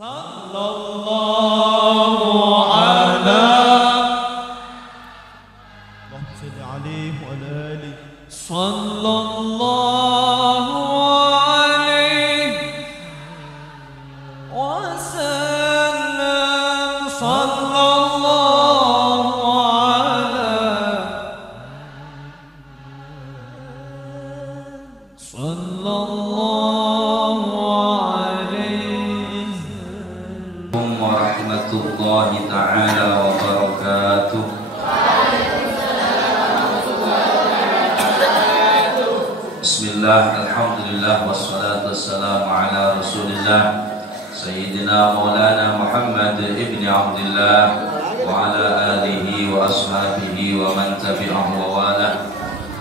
Sallallahu ala Allahumma salli alaihi wa ala alihi Sallallahu alaihi wa sallam Sallallahu ala warahmatullahi ta'ala wabarakatuh. Bismillah, alhamdulillah, wassalatu wassalamu ala rasulillah Sayyidina Maulana Muhammad ibn Abdullah wa ala alihi wa ashabihi wa man tabi'ahu wa wala.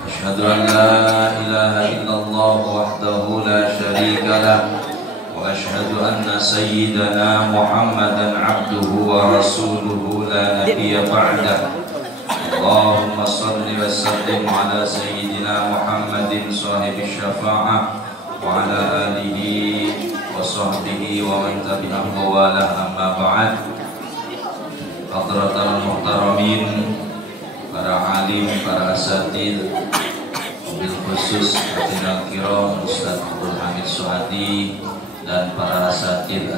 Ashhadu an la ilaha illallah wahdahu la syarika lah wa ashhadu anna sayyidana Muhammadan abduhu wa rasuluhu la nabiyya ba'dah. Allahumma salli wa sallim ala sayyidina Muhammadin sahibi syafa'ah wa ala alihi wa sahbihi wa man tabi'ahu wa wala, amma ba'd. Hadratal muhtaramin, para alim, para asatid, bil khusus Hadirin Kiram Ustaz Abdul Hamid Suhadi dan para asatidah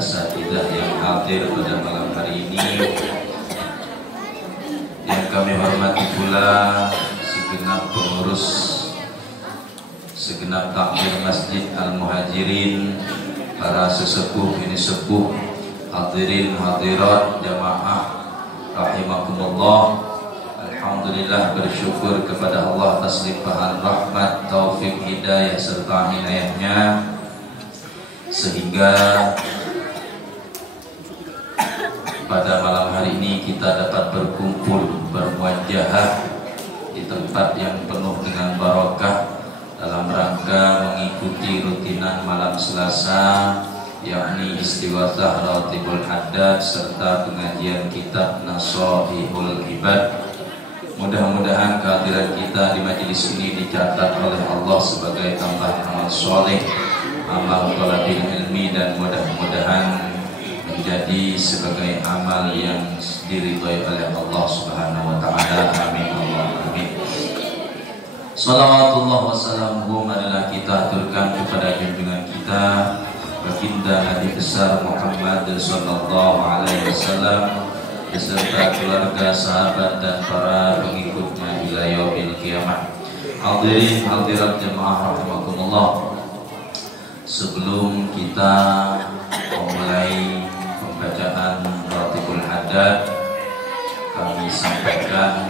yang hadir pada malam hari ini, yang kami hormati pula segenap pengurus, segenap takmir Masjid Al-Muhajirin, para sesepuh ini sepuh, hadirin hadirat jamaah rahimakumullah. Alhamdulillah, bersyukur kepada Allah atas limpahan rahmat, taufik, hidayah serta inayahnya, sehingga pada malam hari ini kita dapat berkumpul, bermuajahah di tempat yang penuh dengan barakah dalam rangka mengikuti rutinan malam Selasa, yakni istighosah Ratibul Haddad serta pengajian kitab Nasoihul Ibad. Mudah-mudahan kehadiran kita di majelis ini dicatat oleh Allah sebagai tambahan amal soleh, amal thalabil ilmi, dan mudah-mudahan menjadi sebagai amal yang diridhai oleh Allah Subhanahu wa taala. Amin Allah amin. Shalawatullah wassalamuhu adalah kita aturkan kepada junjungan kita baginda Nabi besar Muhammad sallallahu alaihi wasallam beserta keluarga, sahabat, dan para pengikutnya ila yaumil qiyamah. Hadirin hadirat jemaah rahimakumullah, sebelum kita memulai pembacaan Ratibul Haddad, kami sampaikan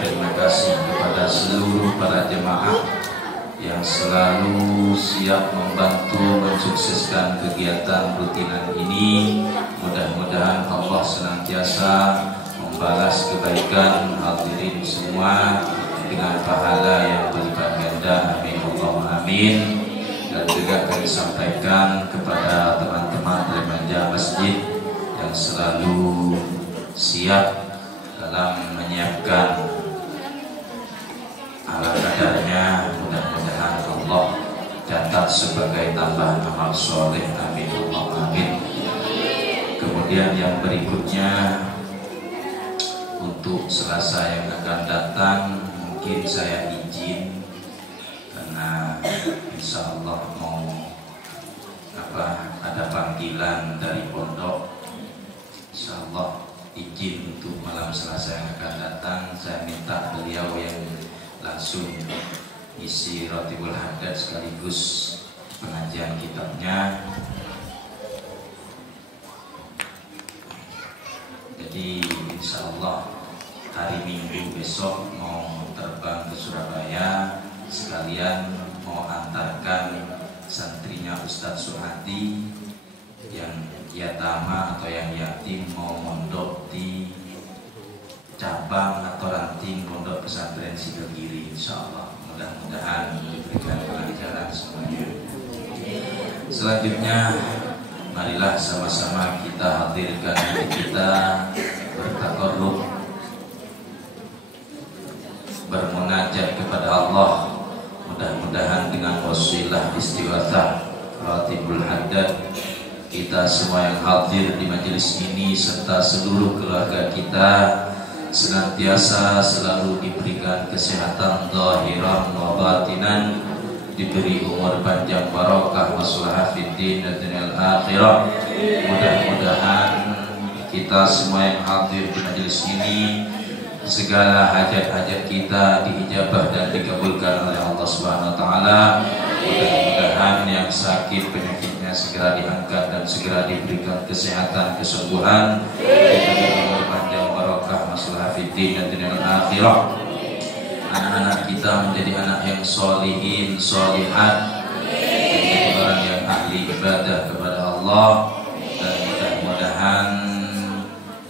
terima kasih kepada seluruh para jemaah yang selalu siap membantu mensukseskan kegiatan rutinan ini. Mudah-mudahan Allah senantiasa membalas kebaikan hadirin semua dengan pahala yang berlipat ganda. Amin Allahumma amin. Dan juga kami sampaikan kepada teman-teman remaja masjid yang selalu siap dalam menyiapkan ala kadarnya, mudah-mudahan Allah catat sebagai tambahan amal soleh. Amin Allahumma amin. Kemudian yang berikutnya, untuk Selasa yang akan datang mungkin saya izin karena insya Allah mau ada panggilan dari pondok. Insya Allah izin untuk malam Selasa yang akan datang, saya minta beliau yang langsung isi Ratibul Haddad sekaligus pengajian kitabnya. Jadi insya Allah hari Minggu besok mau terbang ke Surabaya, sekalian mau antarkan santrinya Ustadz Suhadi yang yatama atau yang yatim, mau mondok di cabang atau ranting pondok pesantren Sidogiri. Insya Allah mudah-mudahan diberikan kelancaran semuanya. Selanjutnya, marilah sama-sama kita hadirkan hati kita bertakarrub, bermunajat kepada Allah. Mudah-mudahan dengan wasilah istighosah Ratibul Haddad kita semua yang hadir di majelis ini serta seluruh keluarga kita senantiasa selalu diberikan kesehatan zahiran wa batinan, diberi umur panjang barokah maslahah fid din dan dunia akhirah. Mudah-mudahan kita semua yang hadir di majelis ini segala hajat-hajat kita diijabah dan dikabulkan oleh Allah Subhanahu wa taala. Mudah-mudahan yang sakit penyakitnya segera diangkat dan segera diberikan kesehatan, kesembuhan, diberi umur panjang barokah maslahah fid din dan dunia akhirah. Anak-anak kita menjadi anak yang solihin, solihat, menjadi orang yang ahli ibadah kepada Allah, dan mudah-mudahan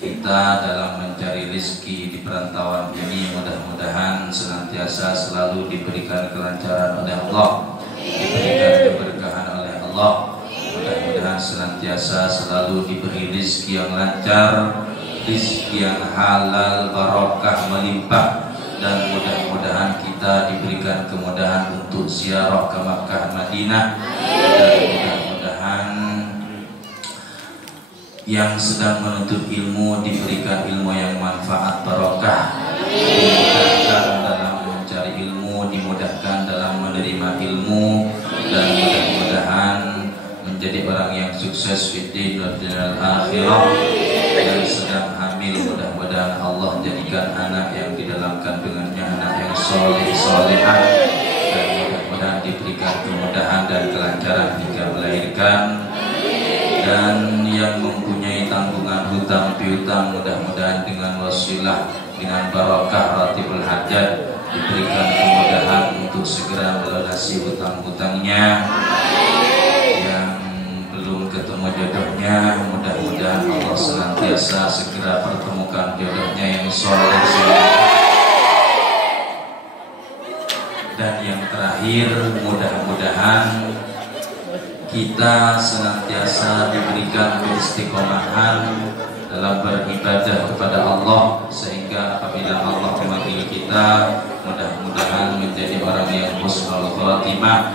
kita dalam mencari rezeki di perantauan ini mudah-mudahan senantiasa selalu diberikan kelancaran oleh Allah, diberikan keberkahan oleh Allah. Mudah-mudahan senantiasa selalu diberi rezeki yang lancar, rezeki yang halal, barokah melimpah, dan mudah-mudahan kita diberikan kemudahan untuk ziarah ke Makkah Madinah, dan mudah-mudahan yang sedang menuntut ilmu diberikan ilmu yang manfaat barokah, dimudahkan dalam mencari ilmu, dimudahkan dalam menerima ilmu, dan mudah-mudahan menjadi orang yang sukses di dunia dan akhirah. Yang sedang hamil mudah-mudahan Allah jadikan anak yang di dalam kandungannya anak yang soleh solehah, dan mudah-mudahan diberikan kemudahan dan kelancaran hingga melahirkan. Dan yang mempunyai tanggungan hutang piutang mudah-mudahan dengan wasilah dengan barokah ratibul hajat diberikan kemudahan untuk segera melunasi hutang-hutangnya. Yang belum ketemu jodohnya mudah-mudahan Allah senantiasa segera pertemukan jodohnya yang soleh. Dan yang terakhir, mudah-mudahan kita senantiasa diberikan keistiqomahan dalam beribadah kepada Allah, sehingga apabila Allah memanggil kita mudah-mudahan menjadi orang yang husnul khatimah,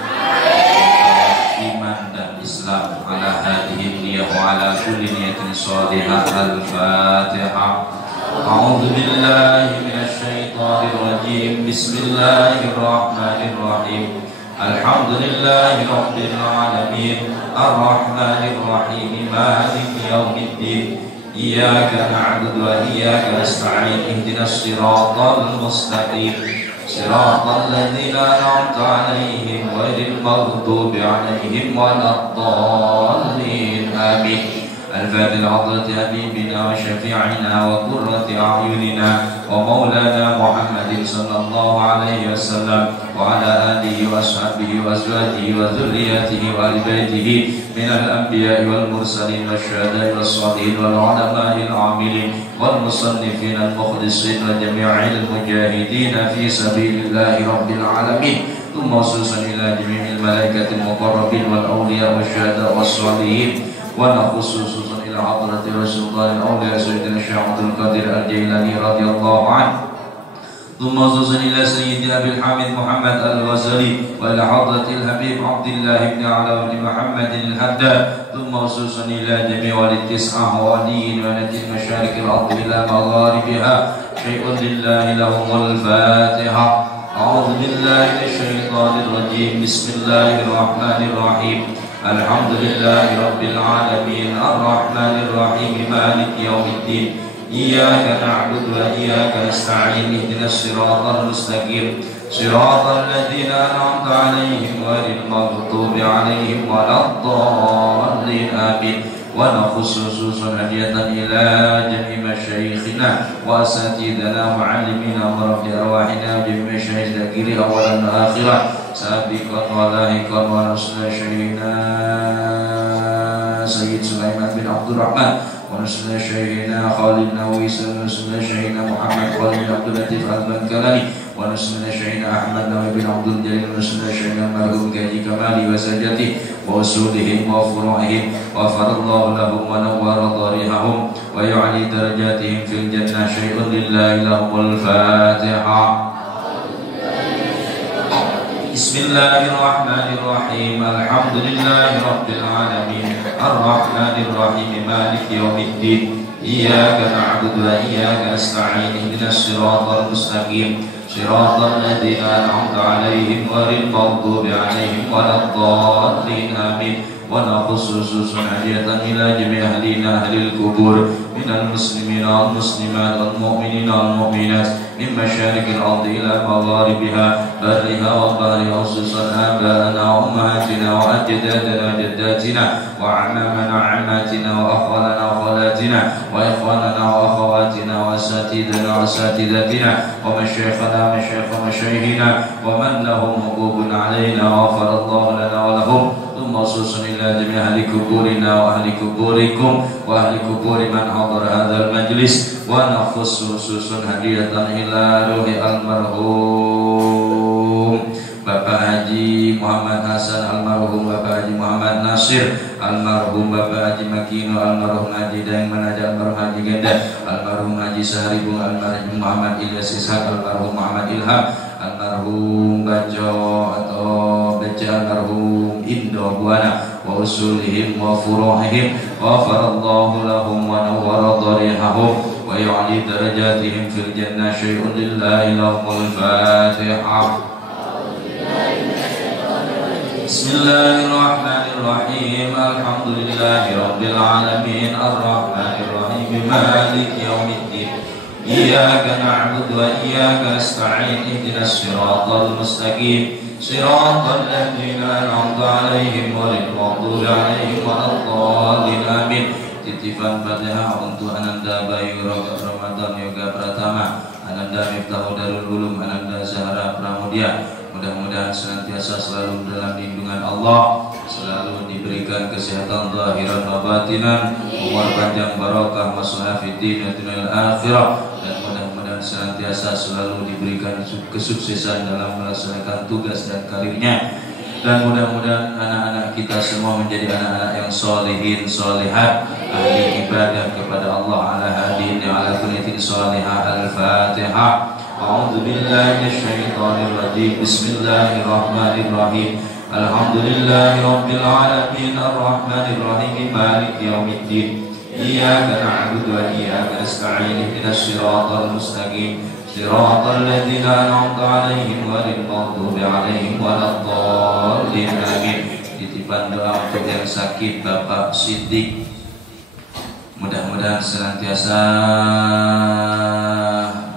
iman dan Islam. Ala hadhihi niyyah wa ala kulli niyatin shalihah. Al-Fatihah. A'udzu billahi minasy syaithanir rajim. Bismillahirrahmanirrahim. Alhamdulillahi rabbil alamin. Ar-Rahmanir Rahim. Maliki yaumiddin. Iyyaka na'budu wa iyyaka nasta'in. Ihdinas siratal mustaqim. Siratal ladzina an'amta 'alaihim ghairil maghdubi 'alaihim waladdallin. Amin. الفاتحة لحضرة حبيبنا وشفيعنا وقرة أعيننا ومولانا محمد صلى الله عليه وسلم وعلى آله وأصحابه وأزواجه وذريته وآل بيته من الأنبياء والمرسلين والشهداء والصالحين والعلماء العاملين والمصنفين المخلصين وجميع المجاهدين في سبيل الله رب العالمين. ثم خصوصا إلى جميع الملائكة المقربين والأولياء والشهداء والصالحين، ونخص خصوصا إلى حضرة السلطان الأولياء سيدنا الشيخ عبد القادر الجيلاني رضي الله عنه. ثم خصوصا إلى سيدي أبي الحامد محمد الغزالي وإلى حضرة الحبيب عبد الله بن علاء بن محمد الحداد. ثم خصوصا إلى جميع التسعة وليين ونجد مشارق الأرض إلى مغاربها. شيء لله لهم الفاتحة. أعوذ بالله من الشيطان الرجيم. بسم الله الرحمن الرحيم. الحمد لله رب العالمين. الرحمن الرحيم. مالك يوم الدين. إياك نعبد وإياك نستعين. اهدنا الصراط المستقيم. صراط الذين أنعمت عليهم غير المغضوب عليهم ولا الضالين. آمين. ونخص خصوصا هدية إلى جميع مشايخنا وأساتذتنا ومعلمينا ورب أرواحنا وجميع مشايخ ذكر أولا وآخرا سابقا ولاحقا ونصر شيخنا سيد سليمان بن عبد الرحمن ونصر شيخنا خالد نويس ونصر شيخنا محمد خالد بن عبد اللطيف البنكلاني ونصر شيخنا أحمد نووي بن عبد الجليل ونصر شيخنا مرحوم كاجي كمالي وسجته وأصولهم وفروعهم وغفر الله لهم ونور ضريحهم ويعلي درجاتهم في الجنة. شيء لله لهم الفاتحة. بسم الله الرحمن الرحيم. الحمد لله رب العالمين. Ar-Rahmanir Rahim Maliki Yaumiddin Iyyaka na'budu wa iyyaka nasta'in ihdinas siratal mustaqim siratal ladzina an'amta 'alaihim ghairil maghdubi 'alaihim waladdallin amin wa naqussu hadiyatan ila jami'i ahlina ahlil qubur minal muslimina wal muslimat wal mu'minina wal mu'minat min masyariqil ardi ila magharibiha barriha wa bahriha khususan abana wa ummahatina wa ajdadana wa jaddatina wa amamana wa ammatina wa akhwalana wa khalatina wa ikhwanana wa akhawatina wa asatidana wa asatidatina wa masyayikhana wa masyayikhina wa man lahum huququn alaina wa ghafarallahu lana wa lahum thumma khususan ila jami'i ahli kuburina wa ahli kuburikum wa ahli kuburi man hadara hadzal majlis wa nakhussu khususan hadiyatan ila ruhi almarhum Bapak Haji Muhammad Hasan, almarhum Bapak Haji Muhammad Nasir, almarhum Bapak Haji Makino, almarhum Haji Daeng Manaja, almarhum Haji Genda, almarhum Haji Sahribung, almarhum Muhammad Ilyas Ishaq, almarhum Muhammad Ilham, almarhum Bajo atau Beca, almarhum Indo Buana, wa usulihim wa furuhihim, wa farallahu lahum wa nawwara darihahum wa yu'ali darajatihim fil jannah syai'un lillahi lahumul Fatihah. Bismillahirrahmanirrahim. Alhamdulillahi rabbil alamin arrahmanir rahim maliki yaumiddin iyyaka na'budu wa iyyaka nasta'in ihdinas siratal mustaqim siratal ladzina an'amta 'alaihim ghairil maghdubi 'alaihim waladdallin amin. Titipan Fatihah untuk Ananda Bayu Ramadan Yoga Pratama, Ananda Miftahu Darul Ulum, Ananda Zahra Pramudia. Mudah-mudahan senantiasa selalu dalam lindungan Allah, selalu diberikan kesehatan zahiran wa batinan, umur panjang barokah maslahah fid din wa dunyal akhirah, dan mudah-mudahan senantiasa selalu diberikan kesuksesan dalam melaksanakan tugas dan karirnya. Dan mudah-mudahan anak-anak kita semua menjadi anak-anak yang solihin, solihat, ahli ibadah kepada Allah, ala hadin ala kunyatin solihah. Al-Fatihah. A'udzu billahi minasyaitonir rajim. Bismillahirrahmanirrahim. Alhamdulillahi rabbil alamin arrahmanir rahim maliki yaumiddin iyyaka na'budu wa iyyaka nasta'in ihdinas siratal mustaqim siratal ladzina an'amta 'alaihim ghairil maghdubi 'alaihim waladdallin amin. Titipan doa untuk yang sakit Bapak Siddiq, mudah-mudahan senantiasa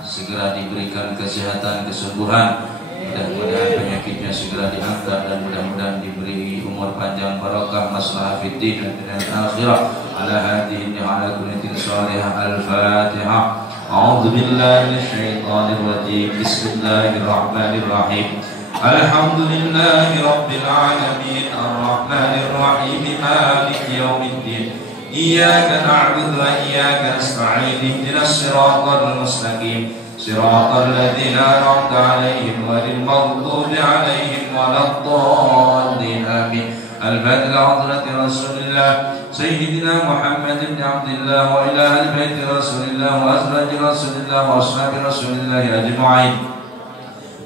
segera diberikan kesehatan, kesembuhan, mudah-mudahan penyakitnya segera diangkat, dan mudah-mudahan diberi umur panjang barokah maslahah fid din dan dunyal akhirah. Ala hadhihi ala kunnatin salihah. Al-Fatihah. A'udzu billahi minasyaitonir rajim. Bismillahirrahmanirrahim. Alhamdulillahi rabbil alamin arrahmanir rahim maliki yaumiddin iyyaka na'budu wa iyyaka nasta'in ihdinas siratal mustaqim siratal ladzina an'amta 'alaihim ghairil maghdubi 'alaihim waladdallin amin. Al-Fatihah. Hadrati Rasulillah Sayyidina Muhammad ibn Abdillah wa ila ahli baiti Rasulillah wa azwaji Rasulillah wa ashabi Rasulillah ajma'in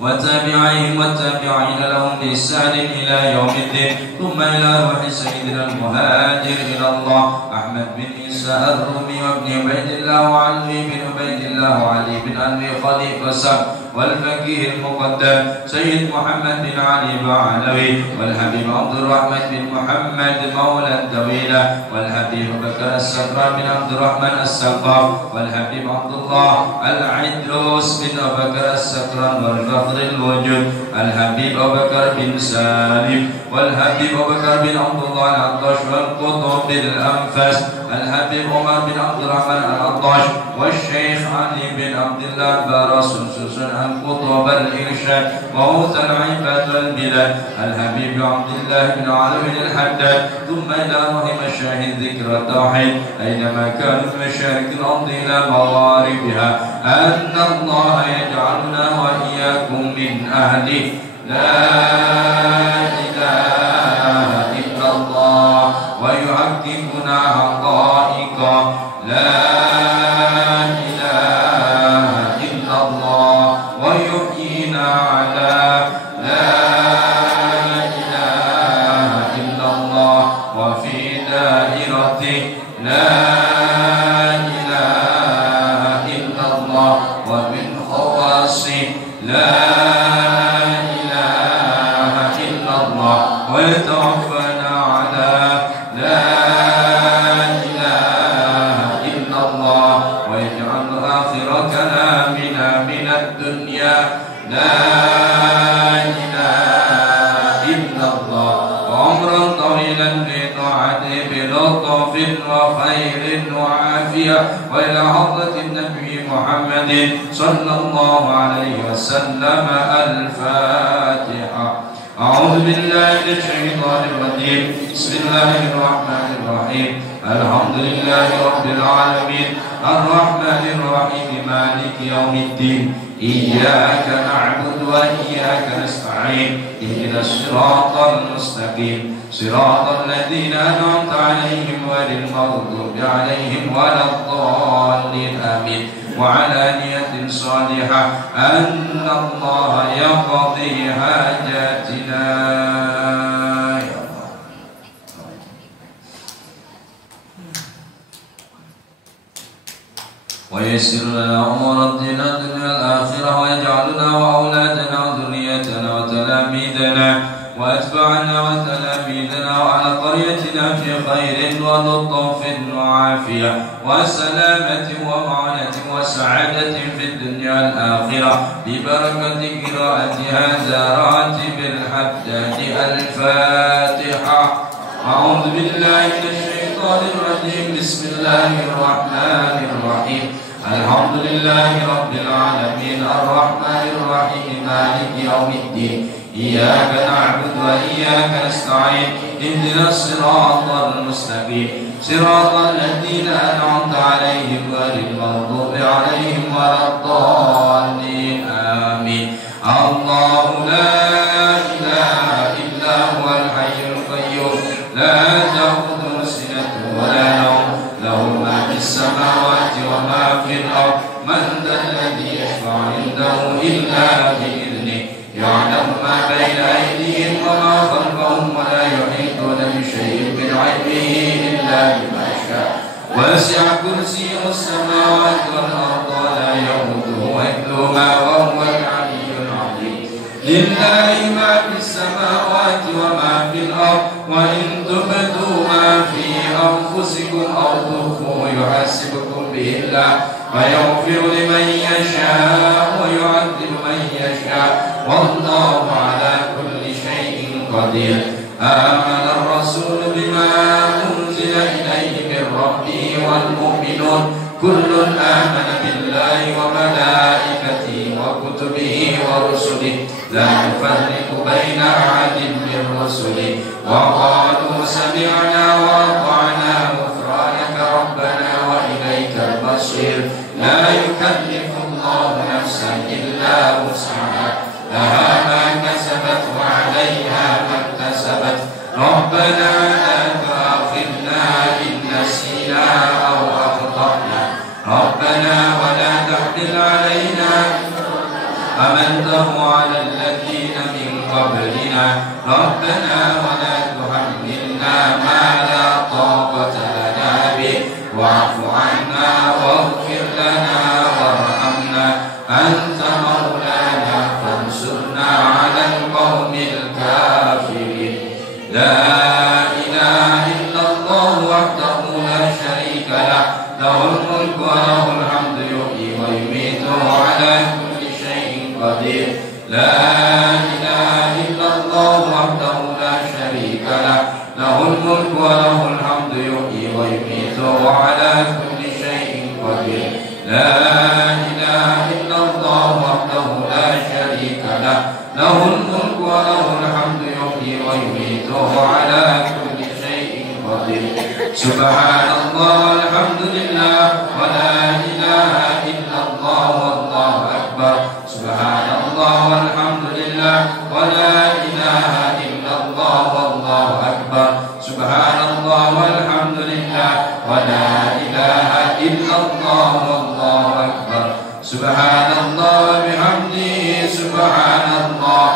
wa tabi'ihim wa tabi'ina lahum bi ihsanin ila yaumiddin. Thumma ila ruhi sayyidina al-muhajir ila Allah Ahmad bin Isa ar-Rumi wa ibn Ubaidillah wa Ali bin Ubaidillah wa Ali bin Abi Khalid والفقيه المقدم سيد محمد بن علي بعلوي والحبيب عبد الرحمن بن محمد مولى الدويلة والحبيب بكر السقراء بن عبد الرحمن السقاف والحبيب عبد الله العدروس بن بكر السقراء والفخر الوجود الحبيب أبو بكر بن سالم والحبيب أبو بكر بن عبد الله العطاش والقطب الأنفس الحبيب عمر بن عبد الرحمن العطاش والشيخ علي بن عبد الله باراس سوسن القطب الإرشاد وغوث العباد والبلاد الحبيب عبد الله بن علوي الحداد. ثم إلى روح مشاهد ذكر التوحيد أينما كانوا في مشارق الأرض إلى مغاربها أن الله يجعلنا وإياكم من أهله. لا إله إلا الله ويحققنا حقائق لا إله إلا الله ويحيينا على لا إله إلا الله وفي داء ثمراته لا إله إلا الله ومن خواصه لا إله إلا الله ويتوفانا على لا إله إلا الله ويجعل آخر كلامنا من الدنيا لا إله إلا الله وعمرا طويلا في طاعته بلطف وخير وعافية وإلى حضرة النبي محمد صلى الله عليه وسلم الفاتحة. أعوذ بالله من الشيطان الرجيم بسم الله الرحمن الرحيم الحمد لله رب العالمين الرحمن الرحيم مالك يوم الدين إياك نعبد وإياك نستعين اهدنا الصراط المستقيم صراط الذين أنعمت عليهم غير المغضوب عليهم ولا الضالين آمين. وعلى نية صالحة أن الله يقضي حاجاتنا يا الله ويسر لنا أمور الدين الدنيا الآخرة ويجعلنا وأولادنا وذريتنا وتلاميذنا وأتباعنا وتلاميذنا وعلى قريتنا في خير ولطف وعافية وسلامة ومعنة وسعادة في الدنيا الآخرة ببركة قراءة هذا راتب الحداد الفاتحة. أعوذ بالله من الشيطان الرجيم بسم الله الرحمن الرحيم الحمد لله رب العالمين الرحمن الرحيم مالك يوم الدين إياك نعبد وإياك نستعين اهدنا الصراط المستقيم صراط الذين أنعمت عليهم غير المغضوب عليهم ولا الضالين آمين. الله لا إله إلا هو الحي القيوم لا تأخذه سنة ولا نوم له ما في السماوات وما في الأرض من ذا الذي يشفع عنده إلا بإذنه يعلم ما بين أيديهم وما خلفهم ولا يحيطون بشيء من علمه إلا بما شاء وسع كرسيه السماوات والأرض ولا يئوده حفظهما وهو العلي العظيم. لله ما في السماوات وما في الأرض وإن تبدوا ما في أنفسكم أو تخفوه يحاسبكم به الله ويغفر لمن يشاء ويعذب من يشاء والله على كل شيء قدير. آمن الرسول بما أنزل إليه من ربه والمؤمنون كل آمن بالله وملائكته وكتبه ورسله لا نفرق بين أحد من رسله وقالوا سمعنا وأطعنا غفرانك ربنا وإليك المصير. لا يكلف الله نفسا إلا وسعها لها ما كسبت وعليها ما اكتسبت ربنا لا تؤاخذنا إن نسينا أو أخطأنا ربنا ولا تحمل علينا حملته على الذين من قبلنا ربنا ولا تحملنا ما لا طاقة لنا به واعف عنا واغفر لنا وارحمنا أنت مولانا فانصرنا على القوم الكافرين. لا إله إلا الله وحده لا شريك له له الملك وله الحمد يحيي ويميت على كل شيء قدير. لا إله إلا الله وحده لا شريك له له الملك وله الحمد يحيي ويميت على كل شيء قدير. لا إله إلا الله وحده لا شريك له له الملك وله الحمد يحيي ويميت على كل شيء قدير. سبحان الله الحمد لله ولا إله إلا الله والله أكبر. سبحان الله والحمد لله ولا إله إلا الله والله أكبر. سبحان الله والحمد لله ولا إله إلا الله والله أكبر. سبحان الله بحمده سبحان الله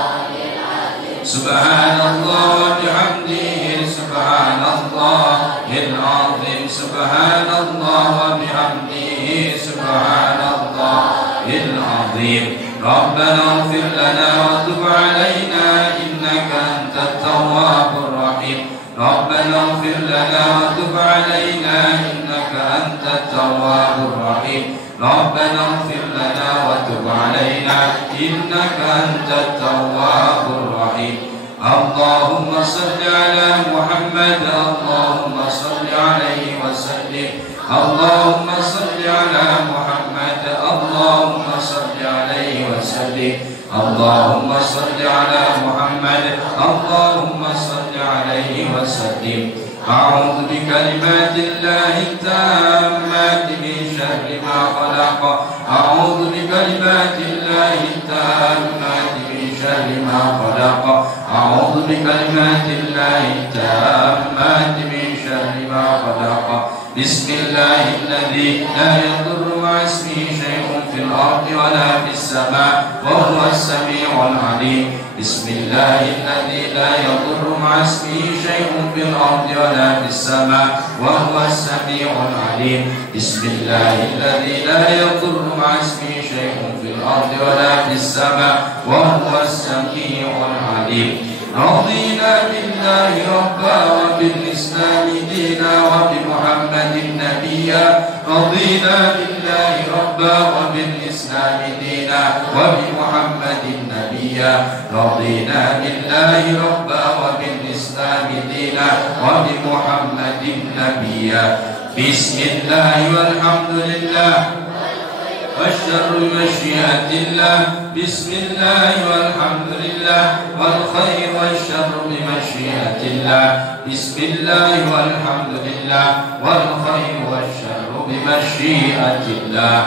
سبحان الله وبحمده سبحان الله العظيم Subhanallah wa bihamdihi Subhanallahil azim. Rabbana ighfir lana wa tub alaina innaka antat tawwabur rahim. Rabbana ighfir lana wa tub alaina innaka antat tawwabur rahim. Rabbana ighfir lana wa tub alaina innaka antat tawwabur rahim. Allahumma salli ala Muhammad, Allahumma salli alaihi wa sallim. Allahumma salli ala Muhammad, Allahumma salli alaihi wa sallim. Allahumma salli ala Muhammad, Allahumma salli alaihi wa sallim. A'udzu bikalimatillahi tammati min syarri ma khalaq. A'udzu bikalimatillahi tammati min syarri ma khalaq. A'udzu bikalimatillahi tammati min syarri ma khalaq. Bismillahilladzi la yadurru ma'a ismihi syai'un fil ardi wa la fis sama' wa huwas sami'ul 'alim. Bismillahilladzi la yadurru ma'a ismihi syai'un fil ardi wa la fis sama' wa huwas sami'ul 'alim. Bismillahilladzi la yadurru ma'a ismihi syai'un fil ardi wa la fis sama' wa huwas sami'ul 'alim. Radina billahi rabba wa bil islami dina wa bi Muhammadin nabiyya. Radina billahi rabba wa bil islami dina wa bi Muhammadin nabiyya. Radina billahi rabba wa bil islami dina wa bi Muhammadin nabiyya. Bismillah walhamdulillah والشر بمشيئة الله. بسم الله والحمد لله والخير والشر بمشيئة الله. بسم الله والحمد لله والخير والشر بمشيئة الله.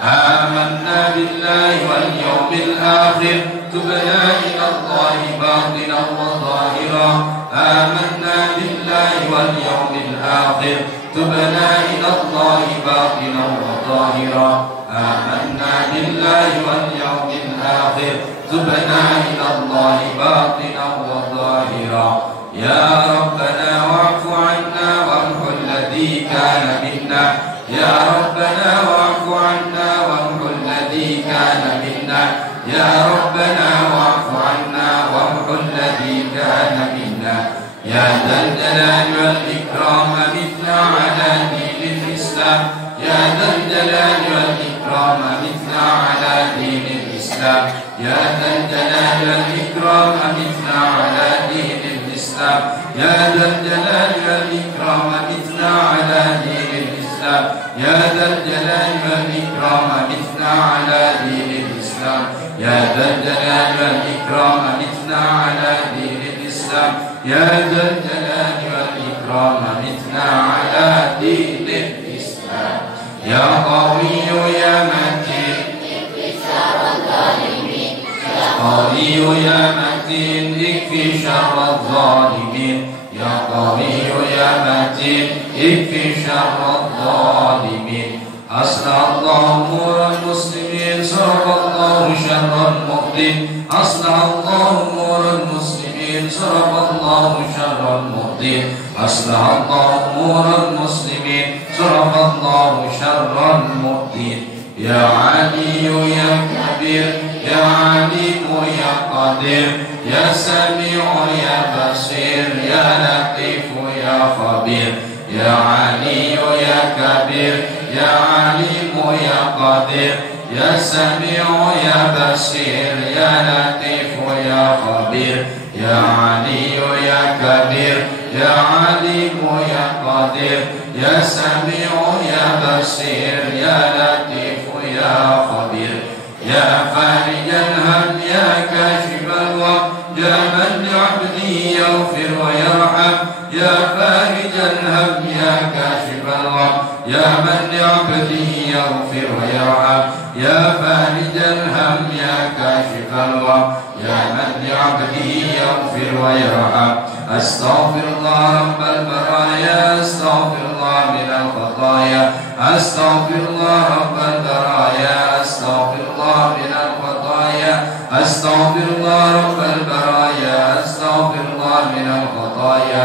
آمنا بالله واليوم الآخر تبنا إلى الله باطنا وظاهرا. آمنا بالله واليوم الآخر تبنا إلى الله باطنا وظاهرا. آمنا بالله واليوم الآخر تبنا إلى الله باطنا وظاهرا. يا ربنا واعف عنا وامح الذي كان منا. يا ربنا واعف عنا وامح الذي كان منا. يا ربنا واعف عنا وامح الذي كان منا. يا ذا الجلال والإكرام مثنى على دين الإسلام. يا ذا الجلال والإكرام مثنى على دين الإسلام. يا ذا الجلال والإكرام مثنى على دين الإسلام. يا ذا الجلال والإكرام مثنى على دين الإسلام. يا ذا الجلال والإكرام مثنى على دين الإسلام. يا ذا الجلال والإكرام مثنى على دين الإسلام. يا ذا الجلال والإكرام مثنى على دين الإسلام. يا قوي يا متين قوي يا متين اكفي شر الظالمين. يا قوي يا متين اكفي شر الظالمين. أصلح الله أمور المسلمين صرف الله شر المؤذين. أصلح الله أمور المسلمين صرف الله شر المؤذين. أصلح الله أمور المسلمين صرف الله شر المؤذين. يا علي يا كبير يا عليم يا قدير يا سميع يا بصير يا لطيف يا خبير. يا علي يا كبير يا عليم يا قدير يا سميع يا بصير يا لطيف يا خبير. يا علي يا كبير يا عليم يا قدير يا سميع يا بصير يا لطيف يا خبير. يا فارج الهم يا كاشف الوهم يا من لعبده يغفر ويرحم. يا فارج الهم يا كاشف الوهم يا من لعبده يغفر ويرحم. يا فارج الهم يا كاشف الوهم يا من لعبده يغفر ويرحم. أستغفر الله رب البرايا أستغفر الله من الخطايا. أستغفر الله رب البرايا أستغفر الله من الخطايا. أستغفر الله رب البرايا أستغفر الله من الخطايا.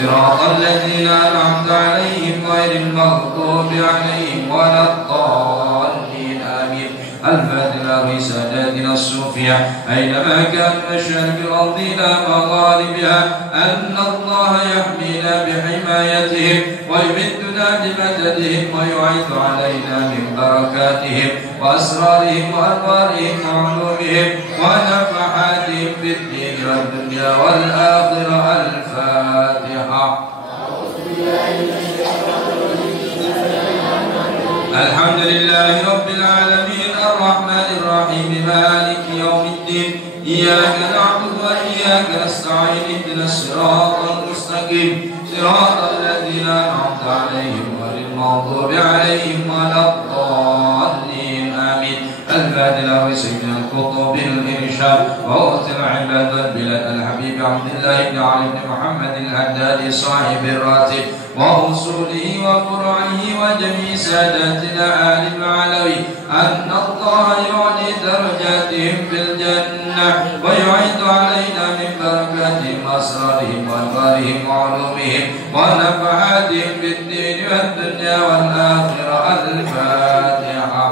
صراط الذين أنعمت عليهم غير المغضوب عليهم ولا الضالين آمين. الفاتحة رسالاتنا الصوفية أينما كان نشأ في الأرض إلى مغاربها أن الله يحمينا بحمايتهم ويمدنا بمددهم ويعيد علينا من بركاتهم وأسرارهم وأنوارهم وعلومهم ونفحاتهم في الدين والدنيا والآخرة. الفاتحة. الحمد لله رب العالمين الرحمن الرحيم مالك يوم الدين إياك نعبد وإياك نستعين اهدنا الصراط المستقيم صراط الذين أنعمت عليهم غير المغضوب عليهم ولا الضالين آمين. الفاتحة وسيدنا القطب الإرشاد ووقت العباد والبلاد الحبيب عبد الله بن علي بن محمد الهدادي صاحب الراتب وأصوله وفروعه وجميع ساداتنا آل المعلوي أن الله يعلي درجاتهم في الجنة ويعد علينا من بركاتهم وأسرارهم وأنوارهم وعلومهم ونفعاتهم في الدين والدنيا والآخرة. الفاتحة.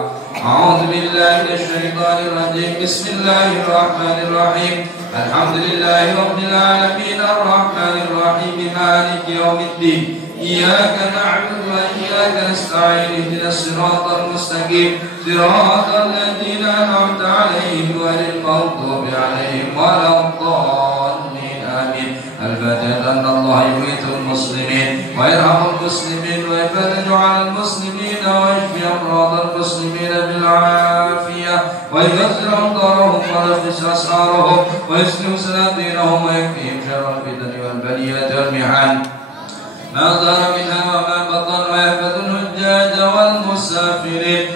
أعوذ بالله من الشيطان الرجيم. بسم الله الرحمن الرحيم. الحمد لله رب العالمين الرحمن الرحيم مالك يوم الدين إياك نعبد وإياك نستعين اهدنا الصراط المستقيم صراط الذين أنعمت عليهم غير المغضوب عليهم ولا الضالين آمين. الفاتحة. أن الله يغيث المسلمين ويرحم المسلمين ويفرج على المسلمين ويشفي أمراض المسلمين بالعافية ويغفر أمطارهم ويخلص أسعارهم ويسلم سلاطينهم ويكفيهم شر الفتن والبلية والمحن ما ظهر منها وما بطن ويحفظ الحجاج والمسافرين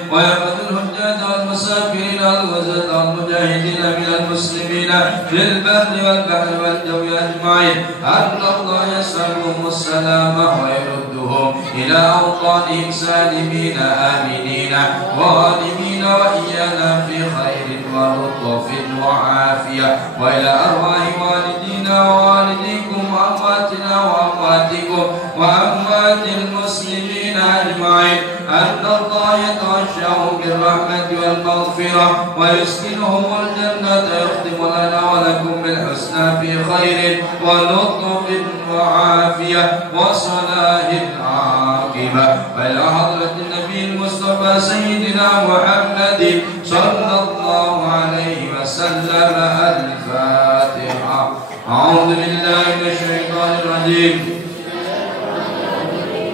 والغزاة والمجاهدين من المسلمين في البر والبحر والجو أجمعين أن الله يسألهم السلام ويردهم إلى أوطانهم سالمين آمنين غانمين وإيانا في خير ولطف وعافية وإلى أرواح والدينا ووالديكم وأمواتنا وأمواتكم وأموات المسلمين أجمعين أن الله يتغشاهم بالرحمة والمغفرة ويسكنهم الجنة يختم لنا ولكم بالحسنى في خير ولطف وعافية وصلاح العاقبة. وإلى حضرة النبي المصطفى سيدنا محمد صلى الله عليه وسلم. الفاتحة. أعوذ بالله من الشيطان الرجيم.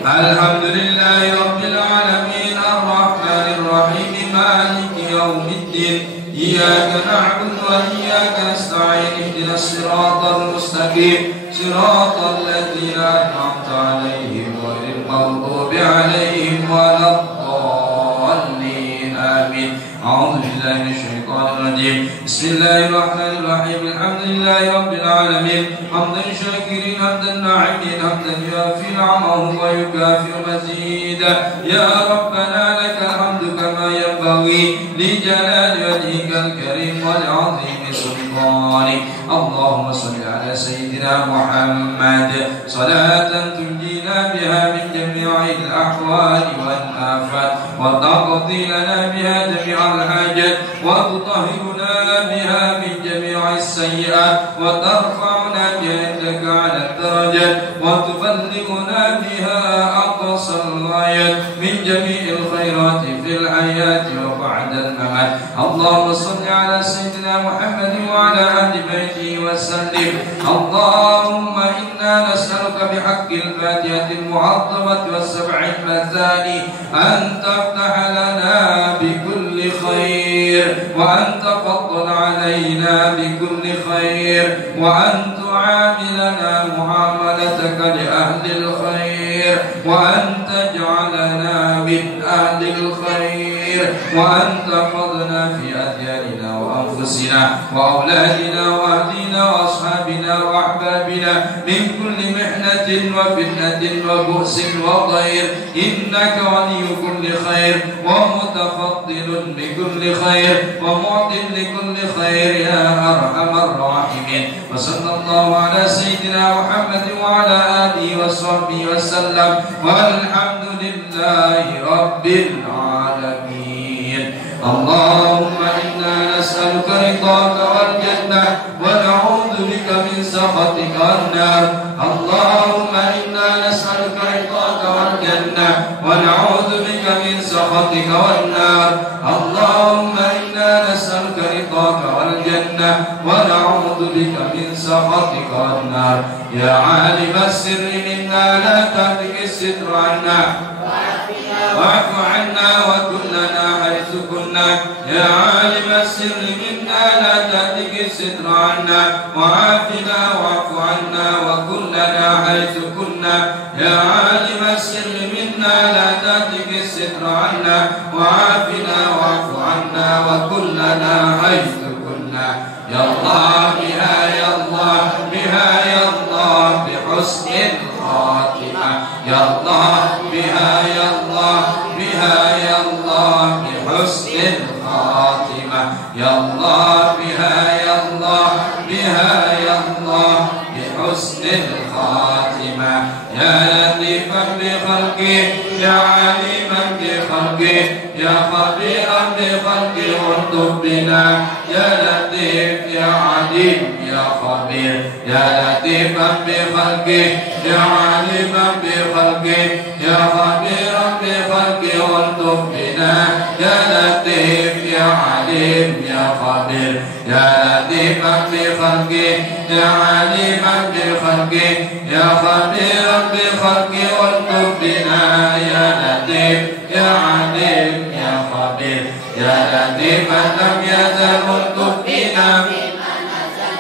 الحمد لله رب العالمين الرحمن الرحيم مالك يوم الدين إياك نعبد وإياك نستعين اهدنا الصراط المستقيم صراط الذين أنعمت عليهم غير المغضوب عليهم ولا الضالين آمين. أعوذ بالله من الشيطان الرجيم. بسم الله الرحمن الرحيم. الحمد لله رب العالمين حمدا شاكرين حمدا ناعمين حمدا يوافي نعمه ويكافئ مزيدا. يا ربنا لك الحمد كما ينبغي لجلال وجهك الكريم ولعظيم سلطانك. اللهم صل على سيدنا محمد صلاة تنجينا بها من جميع الأحوال والآفات وتقضي لنا بها جميع الحاجات وتطهرنا بها من جميع السيئات وترفعنا بها عندك على الدرجات وتبلغنا بها أقصى الغايات من جميع الخيرات في الحياة وبعد الممات. اللهم صل على سيدنا محمد وعلى آل بيته وسلم. اللهم إنا نسألك بحق الفاتحة المعظمة والسبع المثاني أن تفتح لنا بكل خير وأن تفضل علينا بكل خير وأن تعاملنا معاملتك لأهل الخير وأن تجعلنا من أهل الخير وأن تحفظنا في أدياننا وأنفسنا وأولادنا وأهلنا وأصحابنا وأحبابنا من كل محنة وفتنة وبؤس وضير إنك ولي كل خير ومتفضل بكل خير ومعط لكل خير يا أرحم الراحمين. وصلى الله على سيدنا محمد وعلى آله وصحبه وسلم والحمد لله رب العالمين. اللهم إنا نسألك رضاك والجنة ونعوذ بك من سخطك والنار. اللهم إنا نسألك رضاك والجنة ونعوذ بك من سخطك والنار. اللهم إنا نسألك رضاك والجنة ونعوذ بك من سخطك والنار. يا عالم السر منا لا تهتك الستر عنا واعف عنا وكلنا حيث كنا. يا عالم السر منا لا تهتك الستر عنا وعافنا واعف عنا وكلنا حيث كنا. يا عالم السر منا لا تهتك الستر عنا وعافنا واعف عنا وكلنا حيث كنا. يا الله بها يا الله بها يا الله بحسن الخاتمة. يا الله بها يا الله بها يا الله بحسن الخاتمة. يا الله بها يا الله بها يا الله بحسن الخاتمة. يا لطيفا بخلقه يا عليما بخلقه يا خبيرا بخلقه ارتب بنا. يا لطيف يا عليم يا خبير يا لطيفا بخلقه يا عليما بخلقه يا خبيرا بخلقه ارتب بنا. يا لطيف يا عليم يا خبير يا لطيفا بخلقه يا عليما بخلقه يا خبيرا بخلقه ارتب بنا. يا لطيف يا عليم يا خبير يا لطيفا لم يزل ارتب بنا.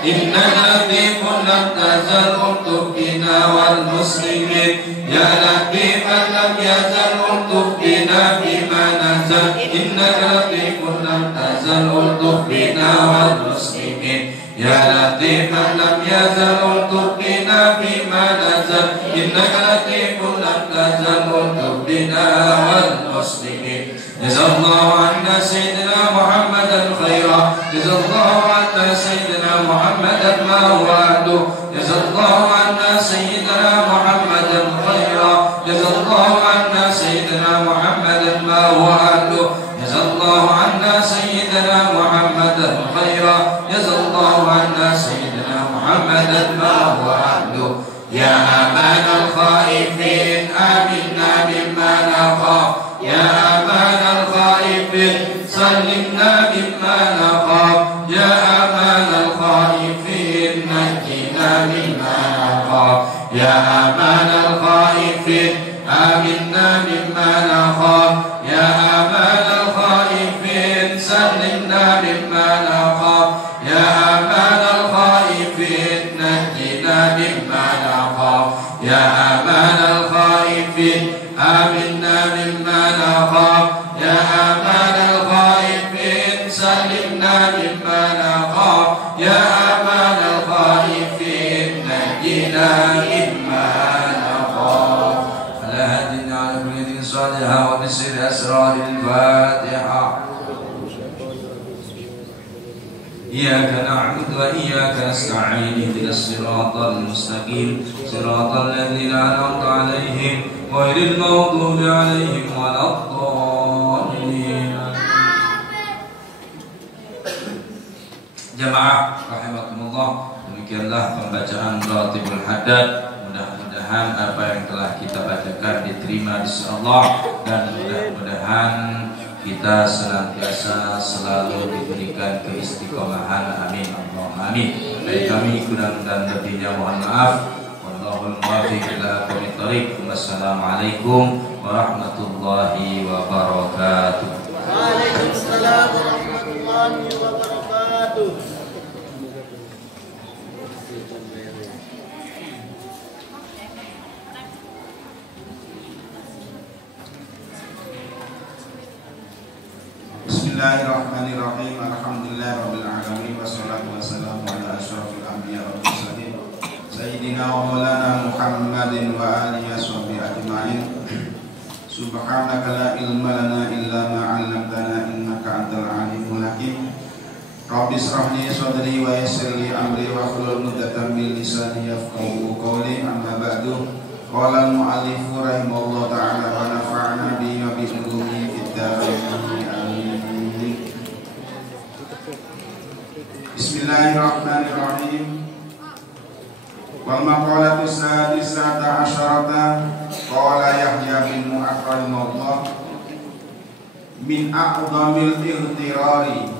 إنك لطيف لم تزل ارتب بنا والمسلمين. يا لطيفا لم يزل ارتب بنا فيما نزل. إنك لطيف لم تزل ارتب بنا والمسلمين. يا لطيفا لم يزل ارتب بنا فيما نزل. إنك لطيف لم تزل ارتب بنا والمسلمين. جزا الله عنا سيدنا محمدا خيرا. جزا الله عنا سيدنا محمدا ما هو أهله. جزا الله عنا سيدنا محمدا خيرا. جزا الله عنا سيدنا محمدا ما هو أهله. جزا الله عنا سيدنا محمدا خيرا. جزا الله عنا سيدنا محمدا ما هو أهله. يا أمان الخائفين آمنا مما نخاف. يا أمان الخائفين سلمنا مما نخاف. يا أمان الخائفين نجنا مما نخاف. يا أمان الخائفين آمنا مما نخاف. يا أمان الخائفين سلمنا مما نخاف. يا أمان الخائفين نجنا مما نخاف. يا أمان الخائفين آمنا مما نخاف. يا أمان الخائفين سلمنا مما نخاف. يا أمان الخائفين نجنا مما نخاف. على هدينا على كل صالحة وبسر أسرار الفاتحة. إياك نعبد وإياك نستعين اهدنا الصراط المستقيم صراط الذين أنعمت عليهم غير المغضوب عليهم ولا الضالين. Jamaah rahimakumullah, demikianlah pembacaan Ratibul Haddad. Mudah-mudahan apa yang telah kita bacakan diterima di sisi Allah, dan mudah-mudahan kita senantiasa selalu diberikan keistiqomahan. Amin Allahumma amin. Baik, kami kurang dan lebihnya mohon maaf. Wallahul muwaffiq ila aqwamit thoriq. Wassalamualaikum warahmatullahi wabarakatuh. Waalaikumsalam warahmatullahi wabarakatuh. Bismillah. Bismillahirrahmanirrahim. Alhamdulillahirabbil alamin wassalatu wassalamu ala asyrofil anbiya wal mursalin sayyidina wa maulana Muhammadin wa alihi washabihi ajmain. Subhanaka la ilma lana illa ma 'allamtana innaka antal alimul hakim. Rabbi shrah li sadri wa yassir li amri wa hlul 'uqdatam min lisani yafqahu qawli. Amma ba'du. Qala al-mu'allifu rahimahullah ta'ala wa nafa'ana bihi wa bi ulumi fid dharain. Bismillahirrahmanirrahim. Wal maqalatu sadisata asyarata qala Yahya bin Mu'adh rahimahullah min a'dhamil ihtirari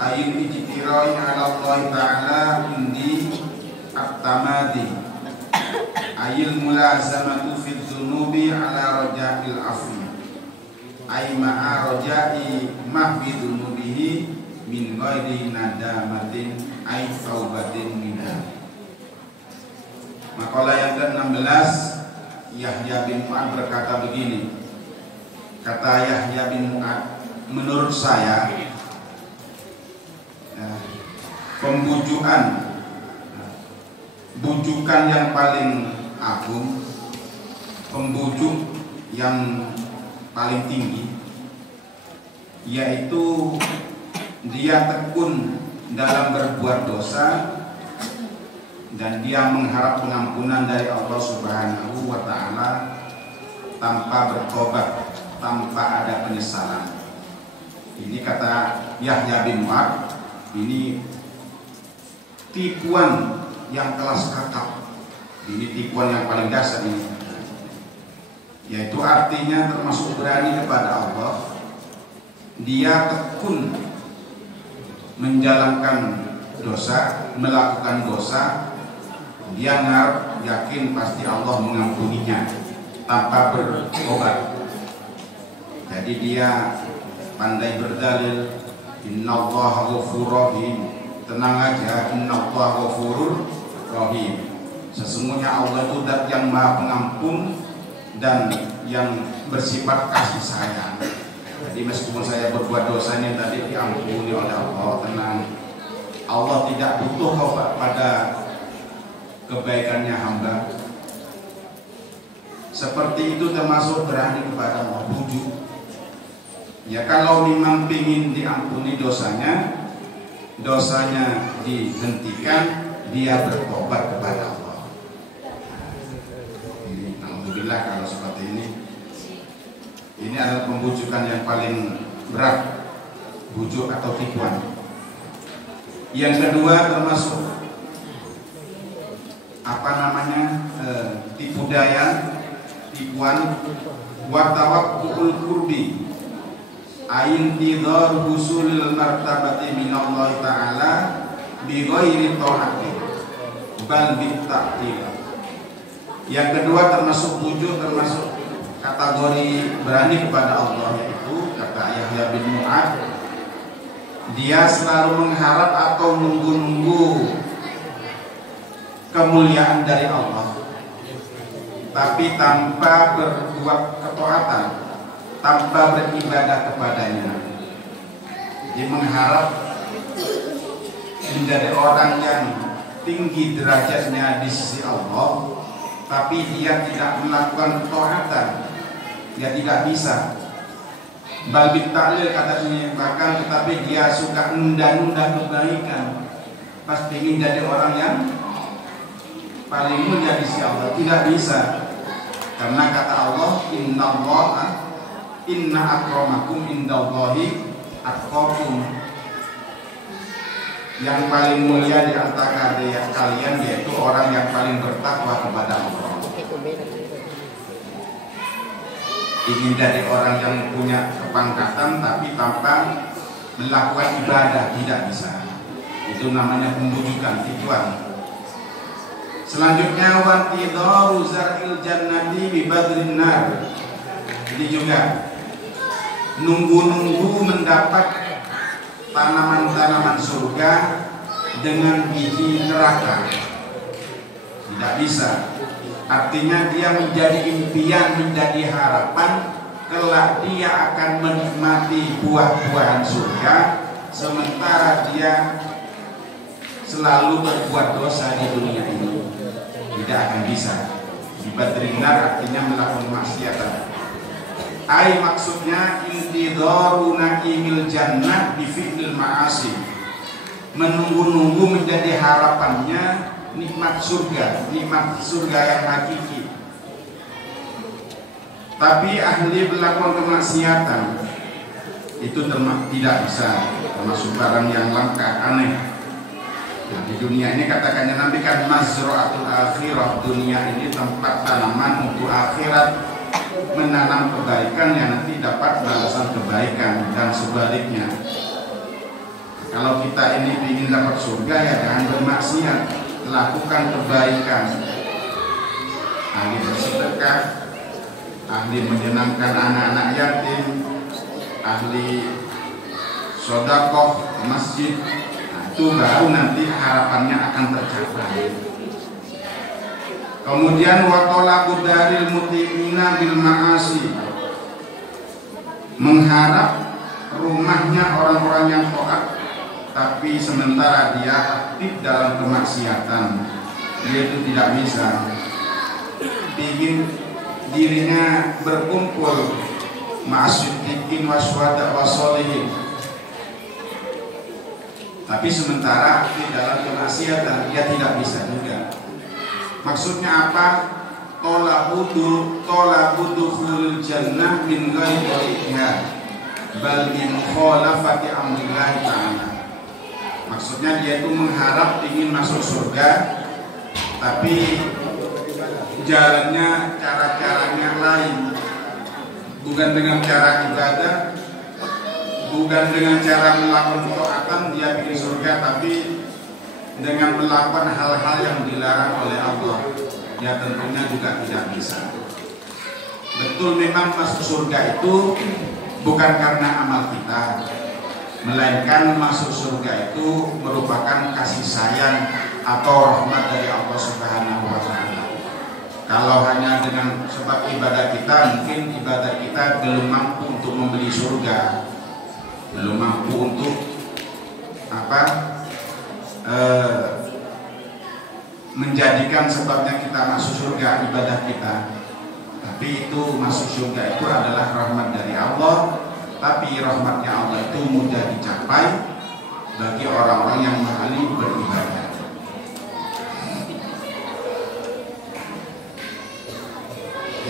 ayil ijtirai ala Allah ta'ala indi at-tamadi ayil mulazamatu fid dhunubi ala raja'il afi ay ma'a raja'i mahbi dhunubihi min ghairi nadamatin ay taubatin minha. Makalah yang ke-16, Yahya bin Mu'adh berkata begini. Kata Yahya bin Mu'adh, menurut saya bujukan yang paling agung, pembujuk yang paling tinggi, yaitu dia tekun dalam berbuat dosa dan dia mengharap pengampunan dari Allah Subhanahu wa ta'ala tanpa bertobat, tanpa ada penyesalan. Ini kata Yahya bin Mu'adh, ini tipuan yang kelas kakap, ini tipuan yang paling dasar ini, yaitu artinya termasuk berani kepada Allah. Dia tekun menjalankan dosa, melakukan dosa, dia ngarep yakin pasti Allah mengampuninya tanpa bertobat. Jadi dia pandai berdalil, innallaha ghafurur rahim. Tenang aja, innallaha ghafurur rahim. Sesungguhnya Allah itu zat yang Maha Pengampun dan yang bersifat kasih sayang. Jadi meskipun saya berbuat dosanya tadi diampuni oleh Allah, tenang. Allah tidak butuh pada kebaikannya hamba. Seperti itu termasuk berani kepada Allah, bujuk. Ya kalau memang ingin diampuni dosanya dihentikan, dia bertobat kepada Allah. Ini alhamdulillah kalau seperti ini. Ini adalah pembujukan yang paling berat, bujuk atau tipuan. Yang kedua termasuk tipu daya, tipuan, wa tawakkul qurbi ain tidhar husulil martabati minallahi ta'ala bi ghairi ta'ati bal bi ta'til. Yang kedua termasuk bujuk, termasuk kategori berani kepada Allah, yaitu kata Yahya bin Mu'adh, dia selalu mengharap atau menunggu kemuliaan dari Allah, tapi tanpa berbuat ketaatan, tanpa beribadah kepadanya. Dia mengharap menjadi orang yang tinggi derajatnya di sisi Allah, tapi dia tidak melakukan ketaatan, dia tidak bisa. Balbit ta'lil katanya, bahkan tetapi dia suka nunda-nunda kebaikan, pas ingin jadi orang yang paling mulia di sisi Allah, tidak bisa. Karena kata Allah, inna akramakum indallahi atqakum. Yang paling mulia di antara kalian yaitu orang yang paling bertakwa kepada Allah. Ingin jadi orang yang punya kepangkatan tapi tanpa melakukan ibadah, tidak bisa. Itu namanya pembujukan, tipuan. Selanjutnya wantidharu zar'il jannati bi badrin nar. Ini juga nunggu-nunggu mendapat tanaman-tanaman surga dengan biji neraka. Tidak bisa. Artinya dia menjadi impian, menjadi harapan kelak dia akan menikmati buah-buahan surga, sementara dia selalu berbuat dosa di dunia ini. Tidak akan bisa. Dibadrinar artinya melakukan maksiat. Ai maksudnya intidharu na'imil jannah bi fi'lil ma'asi. Menunggu-nunggu menjadi harapannya nikmat surga yang hakiki. Tapi ahli melakukan kemaksiatan itu tidak bisa, termasuk barang yang langka, aneh. Nah, di dunia ini katakannya Nabi kan mazra'atul akhirah, dunia ini tempat tanaman untuk akhirat, menanam kebaikan yang nanti dapat balasan kebaikan, dan sebaliknya. Kalau kita ini ingin dapat surga, ya jangan bermaksiat, lakukan kebaikan, ahli bersedekah, ahli menyenangkan anak-anak yatim, ahli sodakoh ke masjid. Itu baru nanti harapannya akan tercapai. Kemudian watolabud daril muti'ina bil ma'asi, mengharap rumahnya orang-orang yang taat, tapi sementara dia aktif dalam kemaksiatan, dia itu tidak bisa. Ingin dirinya berkumpul ma'asyiddiqin waswada wasolihin, tapi sementara di dalam kemaksiatan dia tidak bisa juga. Maksudnya apa? Tolabudu khulul jannah min ghairi ijtihad bal min khalafati amrillah ta'ala. Maksudnya dia itu mengharap ingin masuk surga, tapi jalannya, cara-caranya lain, bukan dengan cara ibadah, bukan dengan cara melakukan ketaatan dia bikin surga, tapi dengan melakukan hal-hal yang dilarang oleh Allah, ya tentunya juga tidak bisa. Betul, memang masuk surga itu bukan karena amal kita, melainkan masuk surga itu merupakan kasih sayang atau rahmat dari Allah Subhanahu wa Ta'ala. Kalau hanya dengan sebab ibadah kita, mungkin ibadah kita belum mampu untuk membeli surga, belum mampu untuk menjadikan sebabnya kita masuk surga ibadah kita. Tapi itu masuk surga itu adalah rahmat dari Allah. Tapi rahmatnya Allah itu mudah dicapai bagi orang-orang yang ahli beribadah.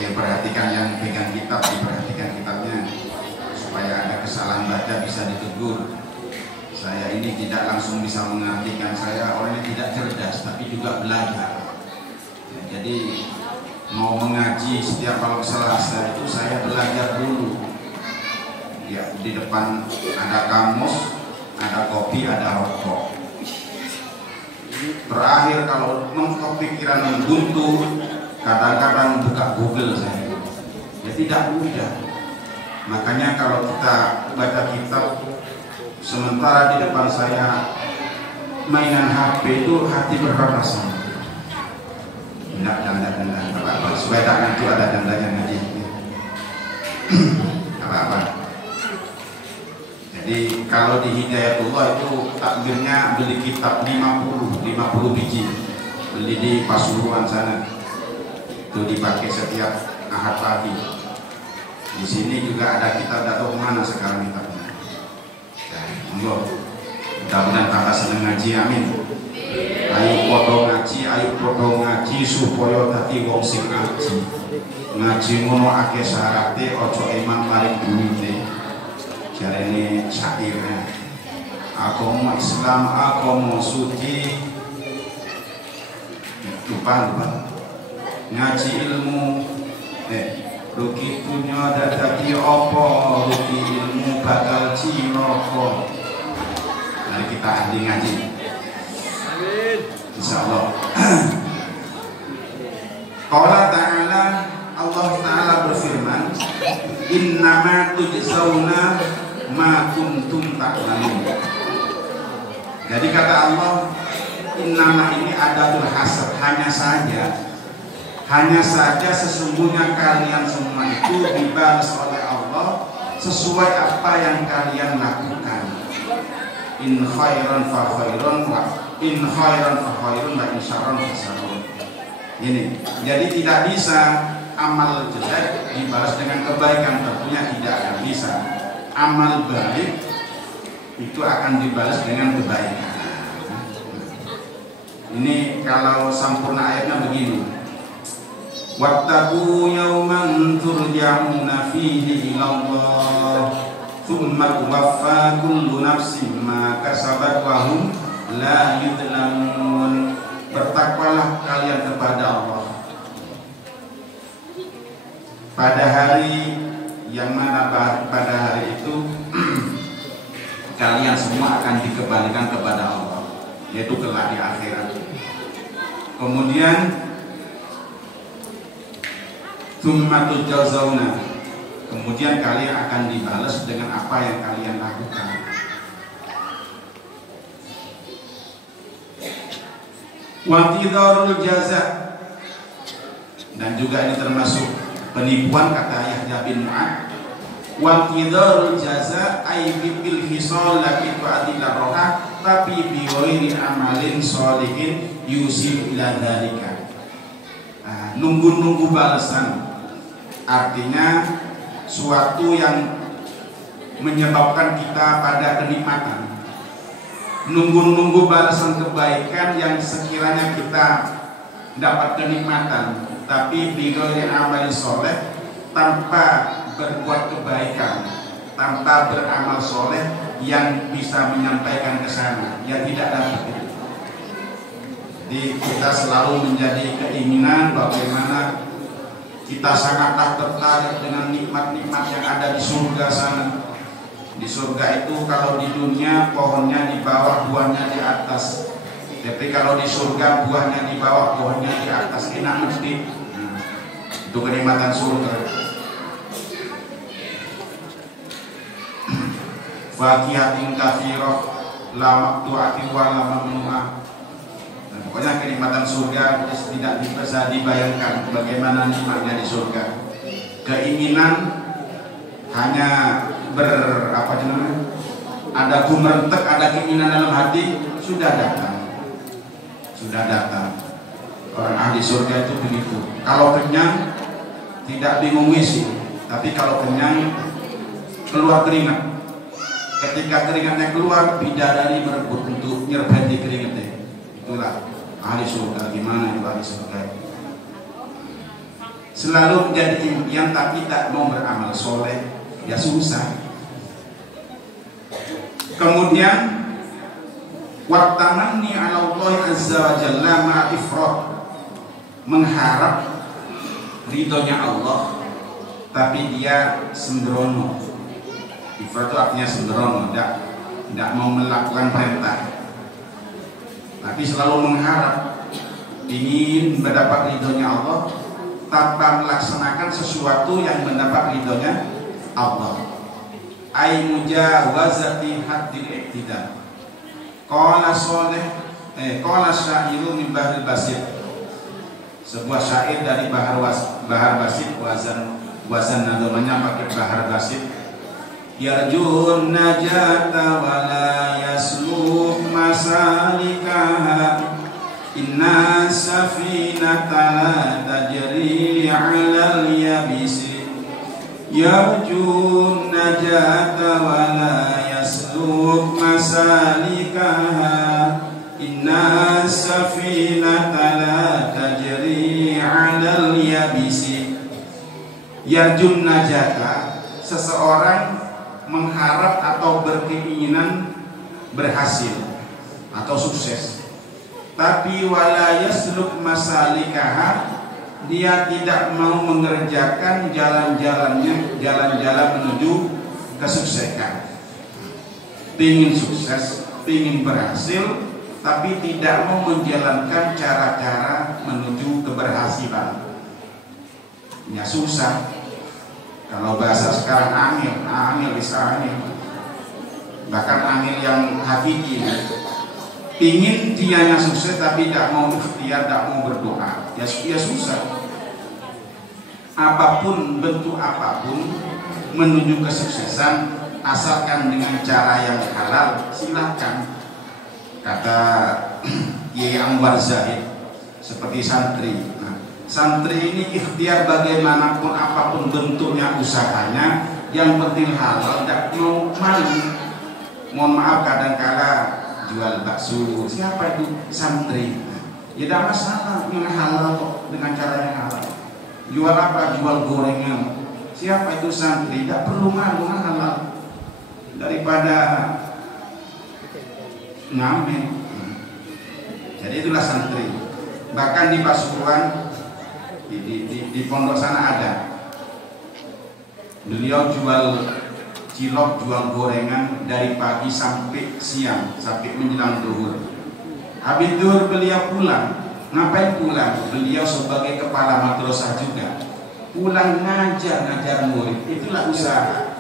Ya, perhatikan yang pegang kitab, diperhatikan kitabnya supaya ada kesalahan baca bisa ditegur. Saya ini tidak langsung bisa mengartikan, saya orangnya tidak cerdas tapi juga belajar. Ya, jadi mau mengaji setiap malam Selasa itu saya belajar dulu. Ya, di depan ada kamus, ada kopi, ada rokok. Terakhir kalau mentok pikiran buntu, kadang-kadang buka Google saya. Ya tidak mudah. Makanya kalau kita baca kitab, sementara di depan saya mainan HP itu, hati berrasa. Tidak danda-danda, apa-apa. Supaya tak itu ada dandanya ngaji. Apa-apa. Jadi kalau di Hidayatullah itu takbirnya beli kitab 50 biji, beli di Pasuruan sana. Itu dipakai setiap Ahad pagi. Di sini juga ada kitab, tidak tahu kemana sekarang kitabnya. Ya, monggo. Mudah-mudahan tambah seneng ngaji, amin. Ayo podo ngaji supaya tadi wong sing ngaji. Ngaji ngono akeh syarate, ojo iman paling duwite. Jarene syairnya. Agama Islam, agama suci. Lupa. Ngaji ilmu, rugi punya dadi apa, rugi ilmu bakal cilaka. Mari kita ahli ngaji. Amin. Insyaallah. Qala ta'ala, Allah Ta'ala berfirman, innama tujzauna ma kuntum ta'lamun. Jadi kata Allah, innama ini adatul hasr, hanya saja sesungguhnya kalian semua itu dibalas oleh Allah sesuai apa yang kalian lakukan. In khairan fa khairun wa in khairan fa khairun wa in syarran fa syarrun. Ini, jadi tidak bisa amal jelek dibalas dengan kebaikan, tentunya tidak akan bisa. Amal baik itu akan dibalas dengan kebaikan. Ini kalau sampurna ayatnya begini. Wattaqu yawman turja'una fihi ilallah thumma tuwaffa kullu nafsin ma kasabat wa hum la yudlamun. Bertakwalah kalian kepada Allah pada hari yang mana pada hari itu kalian semua akan dikembalikan kepada Allah, yaitu kelak di akhirat. Kemudian tsumma tujzauna, kemudian kalian akan dibalas dengan apa yang kalian lakukan. Wantidharul jaza, dan juga ini termasuk penipuan, kata Yahya bin Mu'ad. Wantidharul jaza ay bil hisal laki tu'adil roha tapi biwairi amalin sholihin yusil ila dzalika. Nunggu-nunggu balasan, artinya suatu yang menyebabkan kita pada kenikmatan. Nunggu-nunggu balasan kebaikan yang sekiranya kita dapat kenikmatan, tapi bighairi amali soleh, tanpa berbuat kebaikan, tanpa beramal soleh yang bisa menyampaikan ke sana, ya tidak dapat. Jadi kita selalu menjadi keinginan bagaimana kita sangatlah tertarik dengan nikmat-nikmat yang ada di surga sana. Di surga itu kalau di dunia pohonnya di bawah, buahnya di atas. Tapi kalau di surga buahnya di bawah, pohonnya di atas, enak mesti. Itu kenikmatan surga. Fakihatin katsirah la maqtu'atin wa la mamnu'ah. Pokoknya kenikmatan surga tidak bisa dibayangkan bagaimana nikmatnya di surga. Keinginan hanya ada gumertek, ada keinginan dalam hati, sudah datang. Orang ahli surga itu begitu. Kalau kenyang tidak bingung isi, tapi kalau kenyang keluar keringat. Ketika keringatnya keluar, bidadari berebut untuk nyerbeti keringatnya. Itulah ahli surga. Gimana itu ahli surga? Selalu menjadi impian tapi tak mau beramal soleh, ya susah. Kemudian wattamanni 'ala Allah azza wa jalla ma ifrat, mengharap ridhonya Allah tapi dia sembrono. Ifrat itu artinya sembrono, tidak mau melakukan perintah, tapi selalu mengharap ingin mendapat ridhonya Allah tanpa melaksanakan sesuatu yang mendapat ridhonya Allah. Ay mujawazati haddil iktidal. Qala syairu min Bahril Basit, sebuah syair dari Bahar Basit, wazan namanya pakai Bahar Basit. Yarjun najata wa la yasluh masalikaha, inna safinata la tajri 'alal yabisi. Yarjun najata wa la yasluk masalikaha, inna safinata la tajri 'alal yabisi. Yarjun najata, seseorang mengharap atau berkeinginan berhasil atau sukses, tapi wala yasluk masalikaha, dia tidak mau mengerjakan jalan-jalan menuju kesuksesan. Pingin sukses, pingin berhasil, tapi tidak mau menjalankan cara-cara menuju keberhasilan. Ya susah. Kalau bahasa sekarang angin bisa angin. Bahkan angin yang hakiki. Pingin dianya sukses tapi tidak mau ikhtiar, tidak mau berdoa, ya susah. Apapun bentuk apapun menuju kesuksesan asalkan dengan cara yang halal, silakan. Kata Kiai Anwar Zahid seperti santri. Nah, santri ini ikhtiar bagaimanapun apapun bentuknya usahanya, yang penting halal, tidak mau malu. Mohon maaf kadang-kala jual bakso, siapa itu santri? Ya tidak masalah, yang halal kok, dengan cara yang halal. Jual apa? Jual gorengan. Siapa itu santri? Tidak perlu malu, halal. Daripada ngamen. Jadi itulah santri. Bahkan di Pasuruan, di pondok sana ada. Beliau jual cilok, jual gorengan dari pagi sampai siang, sampai menjelang zuhur. Habis zuhur beliau pulang. Ngapain pulang? Beliau sebagai kepala madrasah juga. Pulang ngajar murid. Itulah usaha.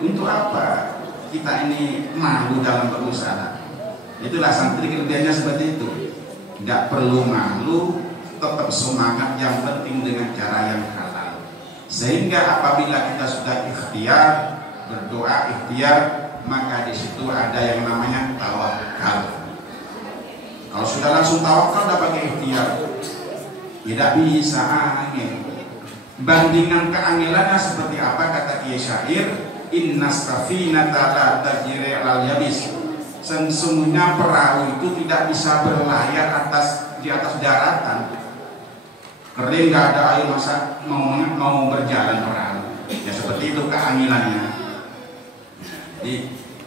Untuk apa kita ini malu dalam berusaha? Itulah santri, kelebihannya seperti itu. Tidak perlu malu, tetap semangat, yang penting dengan cara yang halal. Sehingga apabila kita sudah ikhtiar, berdoa ikhtiar, maka di situ ada yang namanya tawakal. Kalau sudah langsung tawakal, tidak pakai ikhtiar, tidak bisa angin. Bandingan keangilannya seperti apa? Kata Kiai Syair, inna safinata la tajri 'alal yabis. Sesungguhnya perahu itu tidak bisa berlayar di atas daratan. Kering, nggak ada air, masa mau berjalan perahu? Ya seperti itu keangilannya. Jadi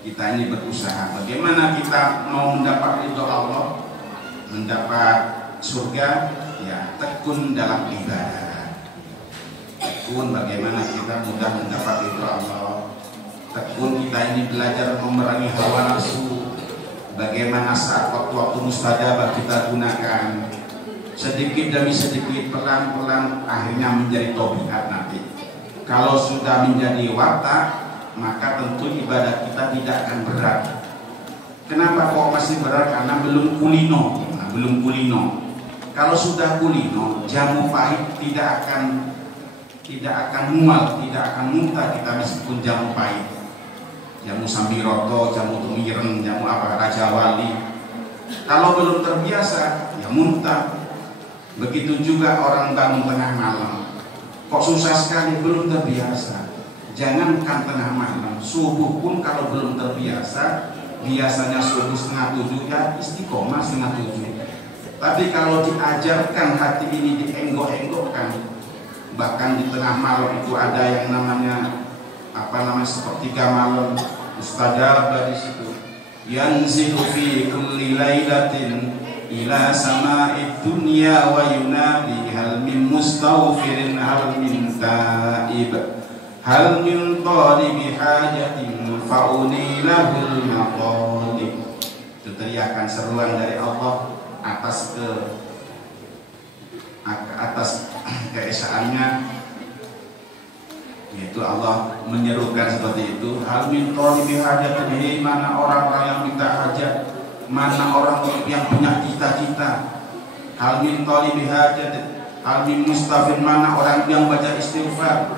kita ini berusaha. Bagaimana kita mau mendapat ridho Allah, mendapat surga? Ya tekun dalam ibadah. Tekun bagaimana kita mudah mendapat ridho Allah. Tekun kita ini belajar memerangi hawa nafsu. Bagaimana saat waktu-waktu mustajabah kita gunakan sedikit demi sedikit, pelan-pelan, akhirnya menjadi tabiat nanti. Kalau sudah menjadi watak, maka tentu ibadah kita tidak akan berat. Kenapa kok masih berat? Karena belum kulino. Belum kulino. Kalau sudah kulino, jamu pahit tidak akan mual, tidak akan muntah kita meskipun jamu pahit. Jamu sambiroto, jamu tumireng, jamu apa, Raja Wali. Kalau belum terbiasa, ya muntah. Begitu juga orang bangun tengah malam. Kok susah sekali, belum terbiasa. Jangankan tengah malam, subuh pun kalau belum terbiasa, biasanya subuh 6:30, ya istiqomah 6:30. Tapi kalau diajarkan hati ini dienggok-enggokkan, bahkan di tengah malam itu ada yang namanya sepertiga malam, mustajabah di situ. Yanzilu fi kulli lailatin ila sama'id dunya wa yunadi hal min mustaghfirin hal min ta'ib hal min talibi hajatin fa'uni lahul maqalib. Itu teriakan seruan dari Allah atas keesaannya, yaitu Allah menyerukan seperti itu. Hal min talibi hajatin, mana orang-orang yang minta hajat, mana orang yang punya cita-cita. Hal min talibi hajatin, hal min mustafin, mana orang yang baca istighfar.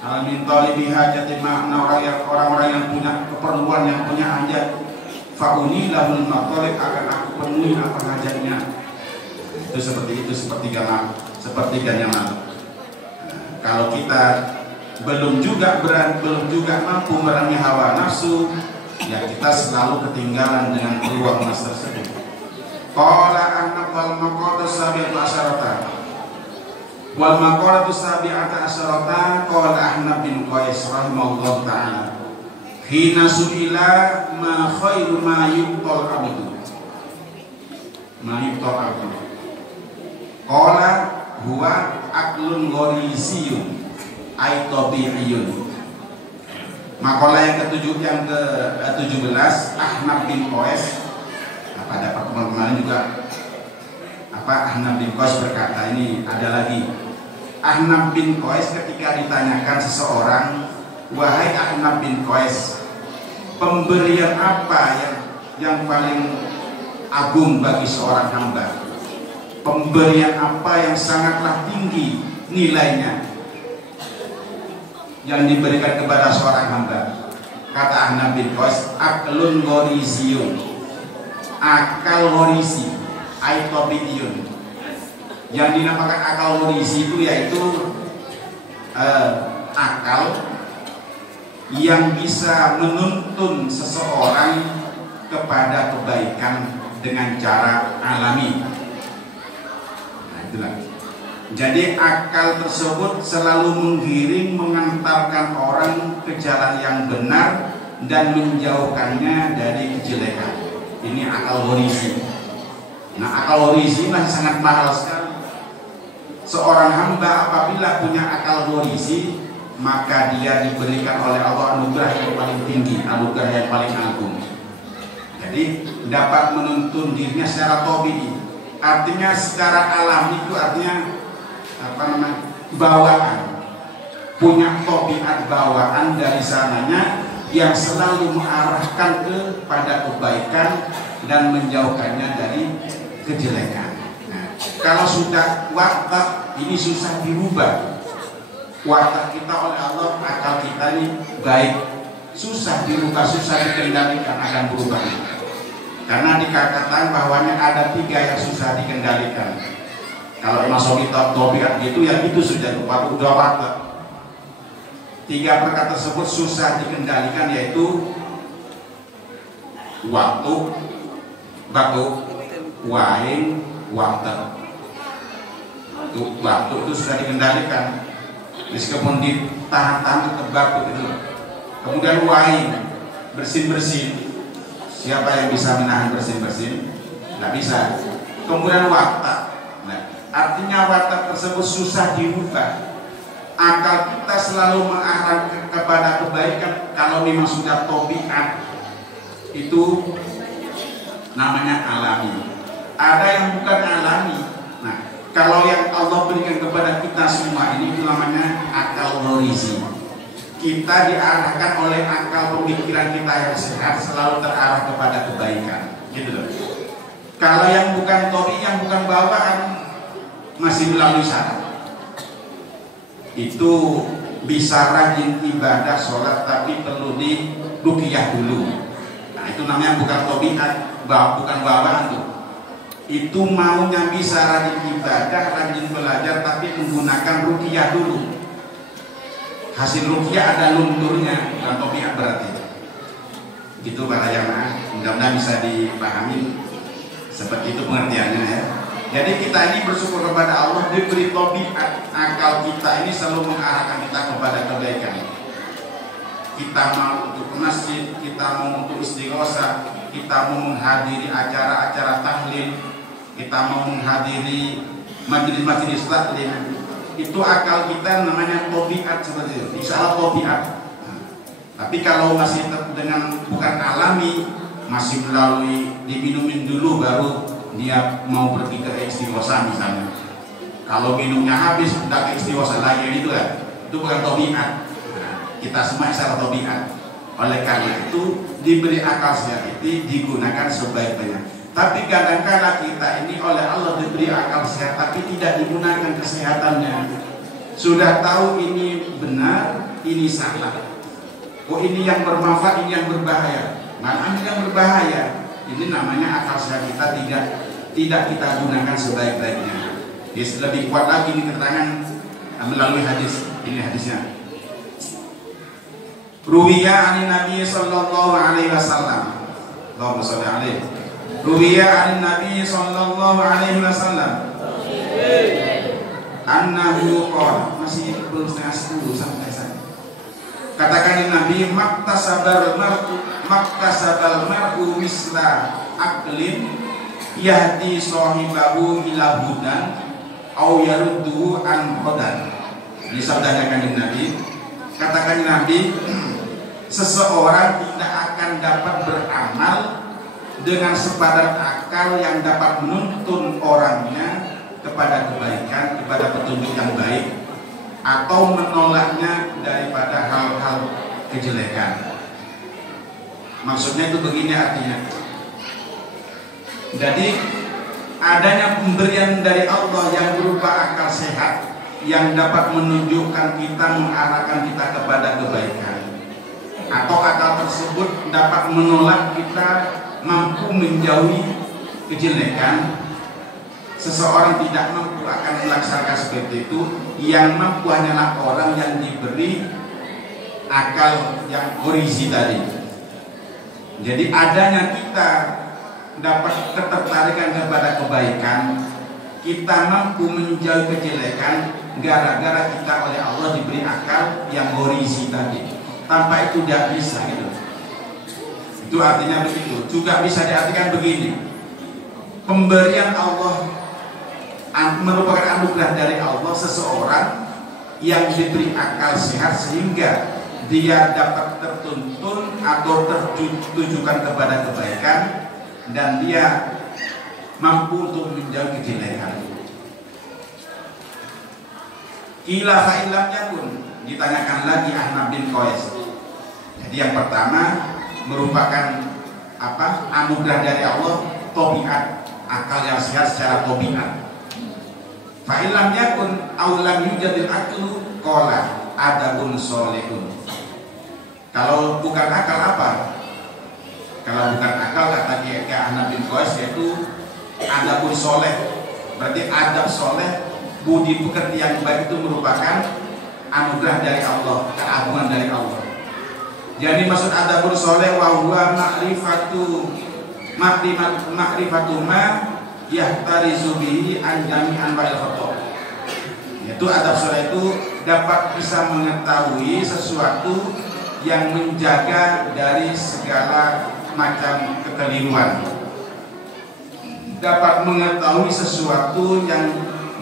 Hal min talibi hajatin, mana orang-orang yang punya keperluan, yang punya hajat. Fa'uni lahul maqalib, akan aku penuhi apa hajatnya. Itu sepertiganya malam. Kalau kita belum juga mampu merangi hawa nafsu, ya kita selalu ketinggalan dengan peluang mas tersebut. Qala annaqal maqatu sabi'atu asyarata wal maqatu sabi'atu asyarata. Qala Ahnaf bin Qais rahimahullah ta'ala, hina su'ila ma khairu ma yubtal abdu. Qala huwa aklun ghoriziyun ay tabi'iyun. Makalah yang ke-17, Ahnaf bin Qais. Pada pertemuan kemarin juga Ahnaf bin Qais berkata, ini ada lagi. Ahnaf bin Qais ketika ditanyakan seseorang, wahai Ahnaf bin Qais, pemberian apa yang paling agung bagi seorang hamba? Pemberian apa yang sangatlah tinggi nilainya? yang diberikan kepada seorang hamba. Kata Ahnaf bin Qais, aklun ghoriziyun, akal ghorizi, aitobiyun. Yang dinamakan akal ghorizi itu yaitu akal yang bisa menuntun seseorang kepada kebaikan dengan cara alami. Nah, itulah. Jadi akal tersebut selalu menggiring, mengantarkan orang ke jalan yang benar dan menjauhkannya dari kejelekan. Ini akal ghorizi. Nah, akal ghorizi masih sangat mahal sekali. Seorang hamba apabila punya akal ghorizi, maka dia diberikan oleh Allah anugerah yang paling tinggi, anugerah yang paling agung. Jadi dapat menuntun dirinya secara tabii. Artinya secara alami itu artinya bawaan, punya tabiat bawaan dari sananya yang selalu mengarahkan kepada kebaikan dan menjauhkannya dari kejelekan. Nah, kalau sudah watak ini susah dirubah. Watak kita oleh Allah, akal kita ini baik, susah dirubah, susah dikendalikan, akan berubah. Karena dikatakan bahwanya ada 3 yang susah dikendalikan. Kalau masuk kita tabiat gitu ya itu sudah watak. 3 perkara tersebut susah dikendalikan, yaitu waktu, batu, waing, waktu. Waktu itu susah dikendalikan, meskipun ditahan-tahan tetap batu itu. Kemudian waing, bersin-bersin. Siapa yang bisa menahan bersin-bersin? Nggak bisa. Kemudian watak. Nah, artinya watak tersebut susah dirubah. Akal kita selalu mengarah kepada kebaikan kalau memang sudah tabiat. Itu namanya alami. Ada yang bukan alami. Nah, kalau yang Allah berikan kepada kita semua ini itu namanya akal ghorizi. Kita diarahkan oleh akal pemikiran kita yang sehat, selalu terarah kepada kebaikan, gitu loh. Kalau yang bukan tabi, yang bukan bawaan, masih melalui syarat. Itu bisa rajin ibadah sholat, tapi perlu di ruqyah dulu. Nah, itu namanya bukan tabiat, bukan bawaan tuh. Itu maunya bisa rajin ibadah, rajin belajar, tapi menggunakan ruqyah dulu. Hasil ruqyah ada lunturnya, bukan tabiat berarti. Gitu para jamaah, mudah-mudahan bisa dipahami seperti itu pengertiannya ya. Jadi kita ini bersyukur kepada Allah diberi tabiat, akal kita ini selalu mengarahkan kita kepada kebaikan. Kita mau untuk ke masjid, kita mau untuk istighosah, kita mau menghadiri acara-acara tahlil, kita mau menghadiri majelis-majelis taklim. Itu akal kita namanya tabiat seperti itu. Insya Allah tabiat. Tapi kalau masih dengan bukan alami, masih melalui diminumin dulu baru dia mau pergi ke istighosah misalnya. Kalau minumnya habis udah ke istighosah lagi itu kan, itu bukan tabiat. Nah, kita semua secara tabiat. Oleh karena itu diberi akal sehat itu digunakan sebaik-baiknya. Tapi kadang-kadang kita ini oleh Allah diberi akal sehat tapi tidak digunakan kesehatannya. Sudah tahu ini benar, ini salah. Oh ini yang bermanfaat, ini yang berbahaya. Mana ini yang berbahaya? Ini namanya akal sehat kita tidak kita gunakan sebaik-baiknya. Jadi lebih kuat lagi ini keterangan melalui hadis. Ini hadisnya. Ruwiya anin Nabi sallallahu alaihi wasallam. Allahumma shalli alaihi. Ruwiya anin Nabi sallallahu alaihi wasallam. Annahu qala, masih belum setengah 10 sampai sana. Katakan Nabi, maktasabal mar'u misla aqlin yahdi sahibahu ila hudan au yarudduhu an hudan. Ini sabdanya Kanjeng Nabi. Katakan Nabi, seseorang tidak akan dapat beramal dengan sepadan akal yang dapat menuntun orangnya kepada kebaikan, kepada petunjuk yang baik, atau menolaknya daripada hal-hal kejelekan. Maksudnya itu begini artinya. Jadi adanya pemberian dari Allah yang berupa akal sehat yang dapat menunjukkan kita, mengarahkan kita kepada kebaikan, atau akal tersebut dapat menolak kita mampu menjauhi kejelekan, seseorang tidak mampu akan melaksanakan seperti itu. Yang mampu hanyalah orang yang diberi akal yang orisi tadi. Jadi adanya kita dapat ketertarikan kepada kebaikan, kita mampu menjauhi kejelekan gara-gara kita oleh Allah diberi akal yang orisi tadi. Tanpa itu tidak bisa gitu. Itu artinya begitu. Juga bisa diartikan begini: pemberian Allah merupakan anugerah dari Allah, seseorang yang diberi akal sehat sehingga dia dapat tertuntun atau tertujukan kepada kebaikan dan dia mampu untuk menjauhi kejelekan. Qila fa'ilamnya pun ditanyakan lagi Ahmad bin Qais. Jadi yang pertama merupakan anugerah dari Allah, tabiat, akal yang sehat secara tabiat. Fa'ilamnya pun aulam yujadil aklu qala adabun solehun. Kalau bukan akal apa? Kalau bukan akal kata Ahmad bin Qais yaitu adabun soleh. Berarti adab soleh, budi pekerti yang baik itu merupakan anugerah dari Allah, keagungan dari Allah. Jadi maksud adabun soleh wa huwa ma'rifatu ma yahtarizu bihi an jami'an wa'il khata'. Yaitu adab soleh itu dapat bisa mengetahui sesuatu yang menjaga dari segala macam kekeliruan, dapat mengetahui sesuatu yang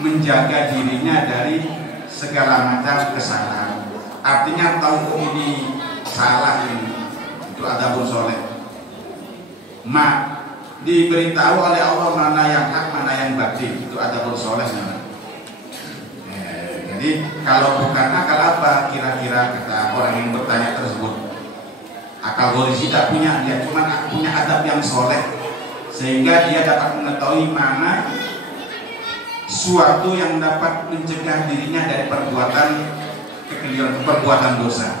menjaga dirinya dari segala macam kesalahan. Artinya tahu ini salah, ini itu adabun soleh. Diberitahu oleh Allah mana yang hak, mana yang batil, itu adabun soleh. Jadi kalau bukan akal apa kira-kira kata orang yang bertanya tersebut? Akal gorisi tidak punya, dia cuma punya adab yang soleh sehingga dia dapat mengetahui mana suatu yang dapat mencegah dirinya dari perbuatan kekeliruan, perbuatan dosa.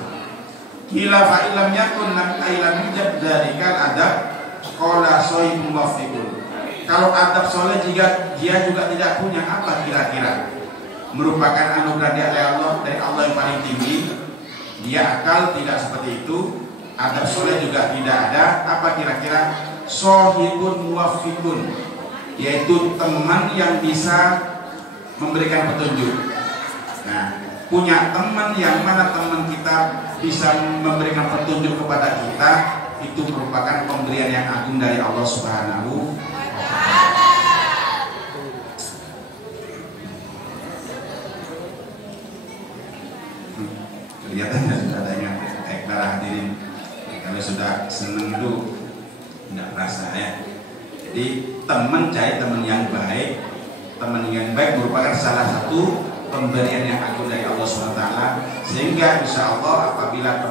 Kila fa'ilam yakun lam ailam yujab darikan adab qala sohibun wafiqun. Kalau adab soleh jika dia juga tidak punya, apa kira-kira? Merupakan anugerah dari Allah yang paling tinggi. Dia akal tidak seperti itu, adab soleh juga tidak ada. Apa kira-kira? Sohibun muwafiqun, yaitu teman yang bisa memberikan petunjuk. Nah, punya teman yang mana teman kita bisa memberikan petunjuk kepada kita, itu merupakan pemberian yang agung dari Allah Subhanahu wa Ta'ala. Kelihatan sudah adanya para hadirin. Kalau sudah senang itu tidak terasa ya. Jadi teman cari teman yang baik. Teman yang baik merupakan salah satu pemberian yang agung dari Allah SWT. Sehingga insya Allah apabila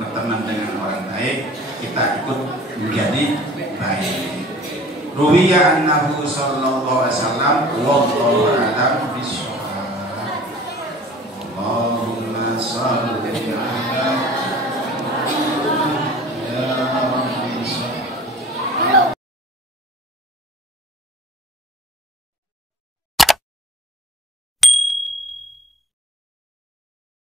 berteman dengan orang baik, kita ikut menjadi baik. Ruwiya annahu sallallahu alaihi wasallam wallahu a'lam bishawab. Allahumma salli ala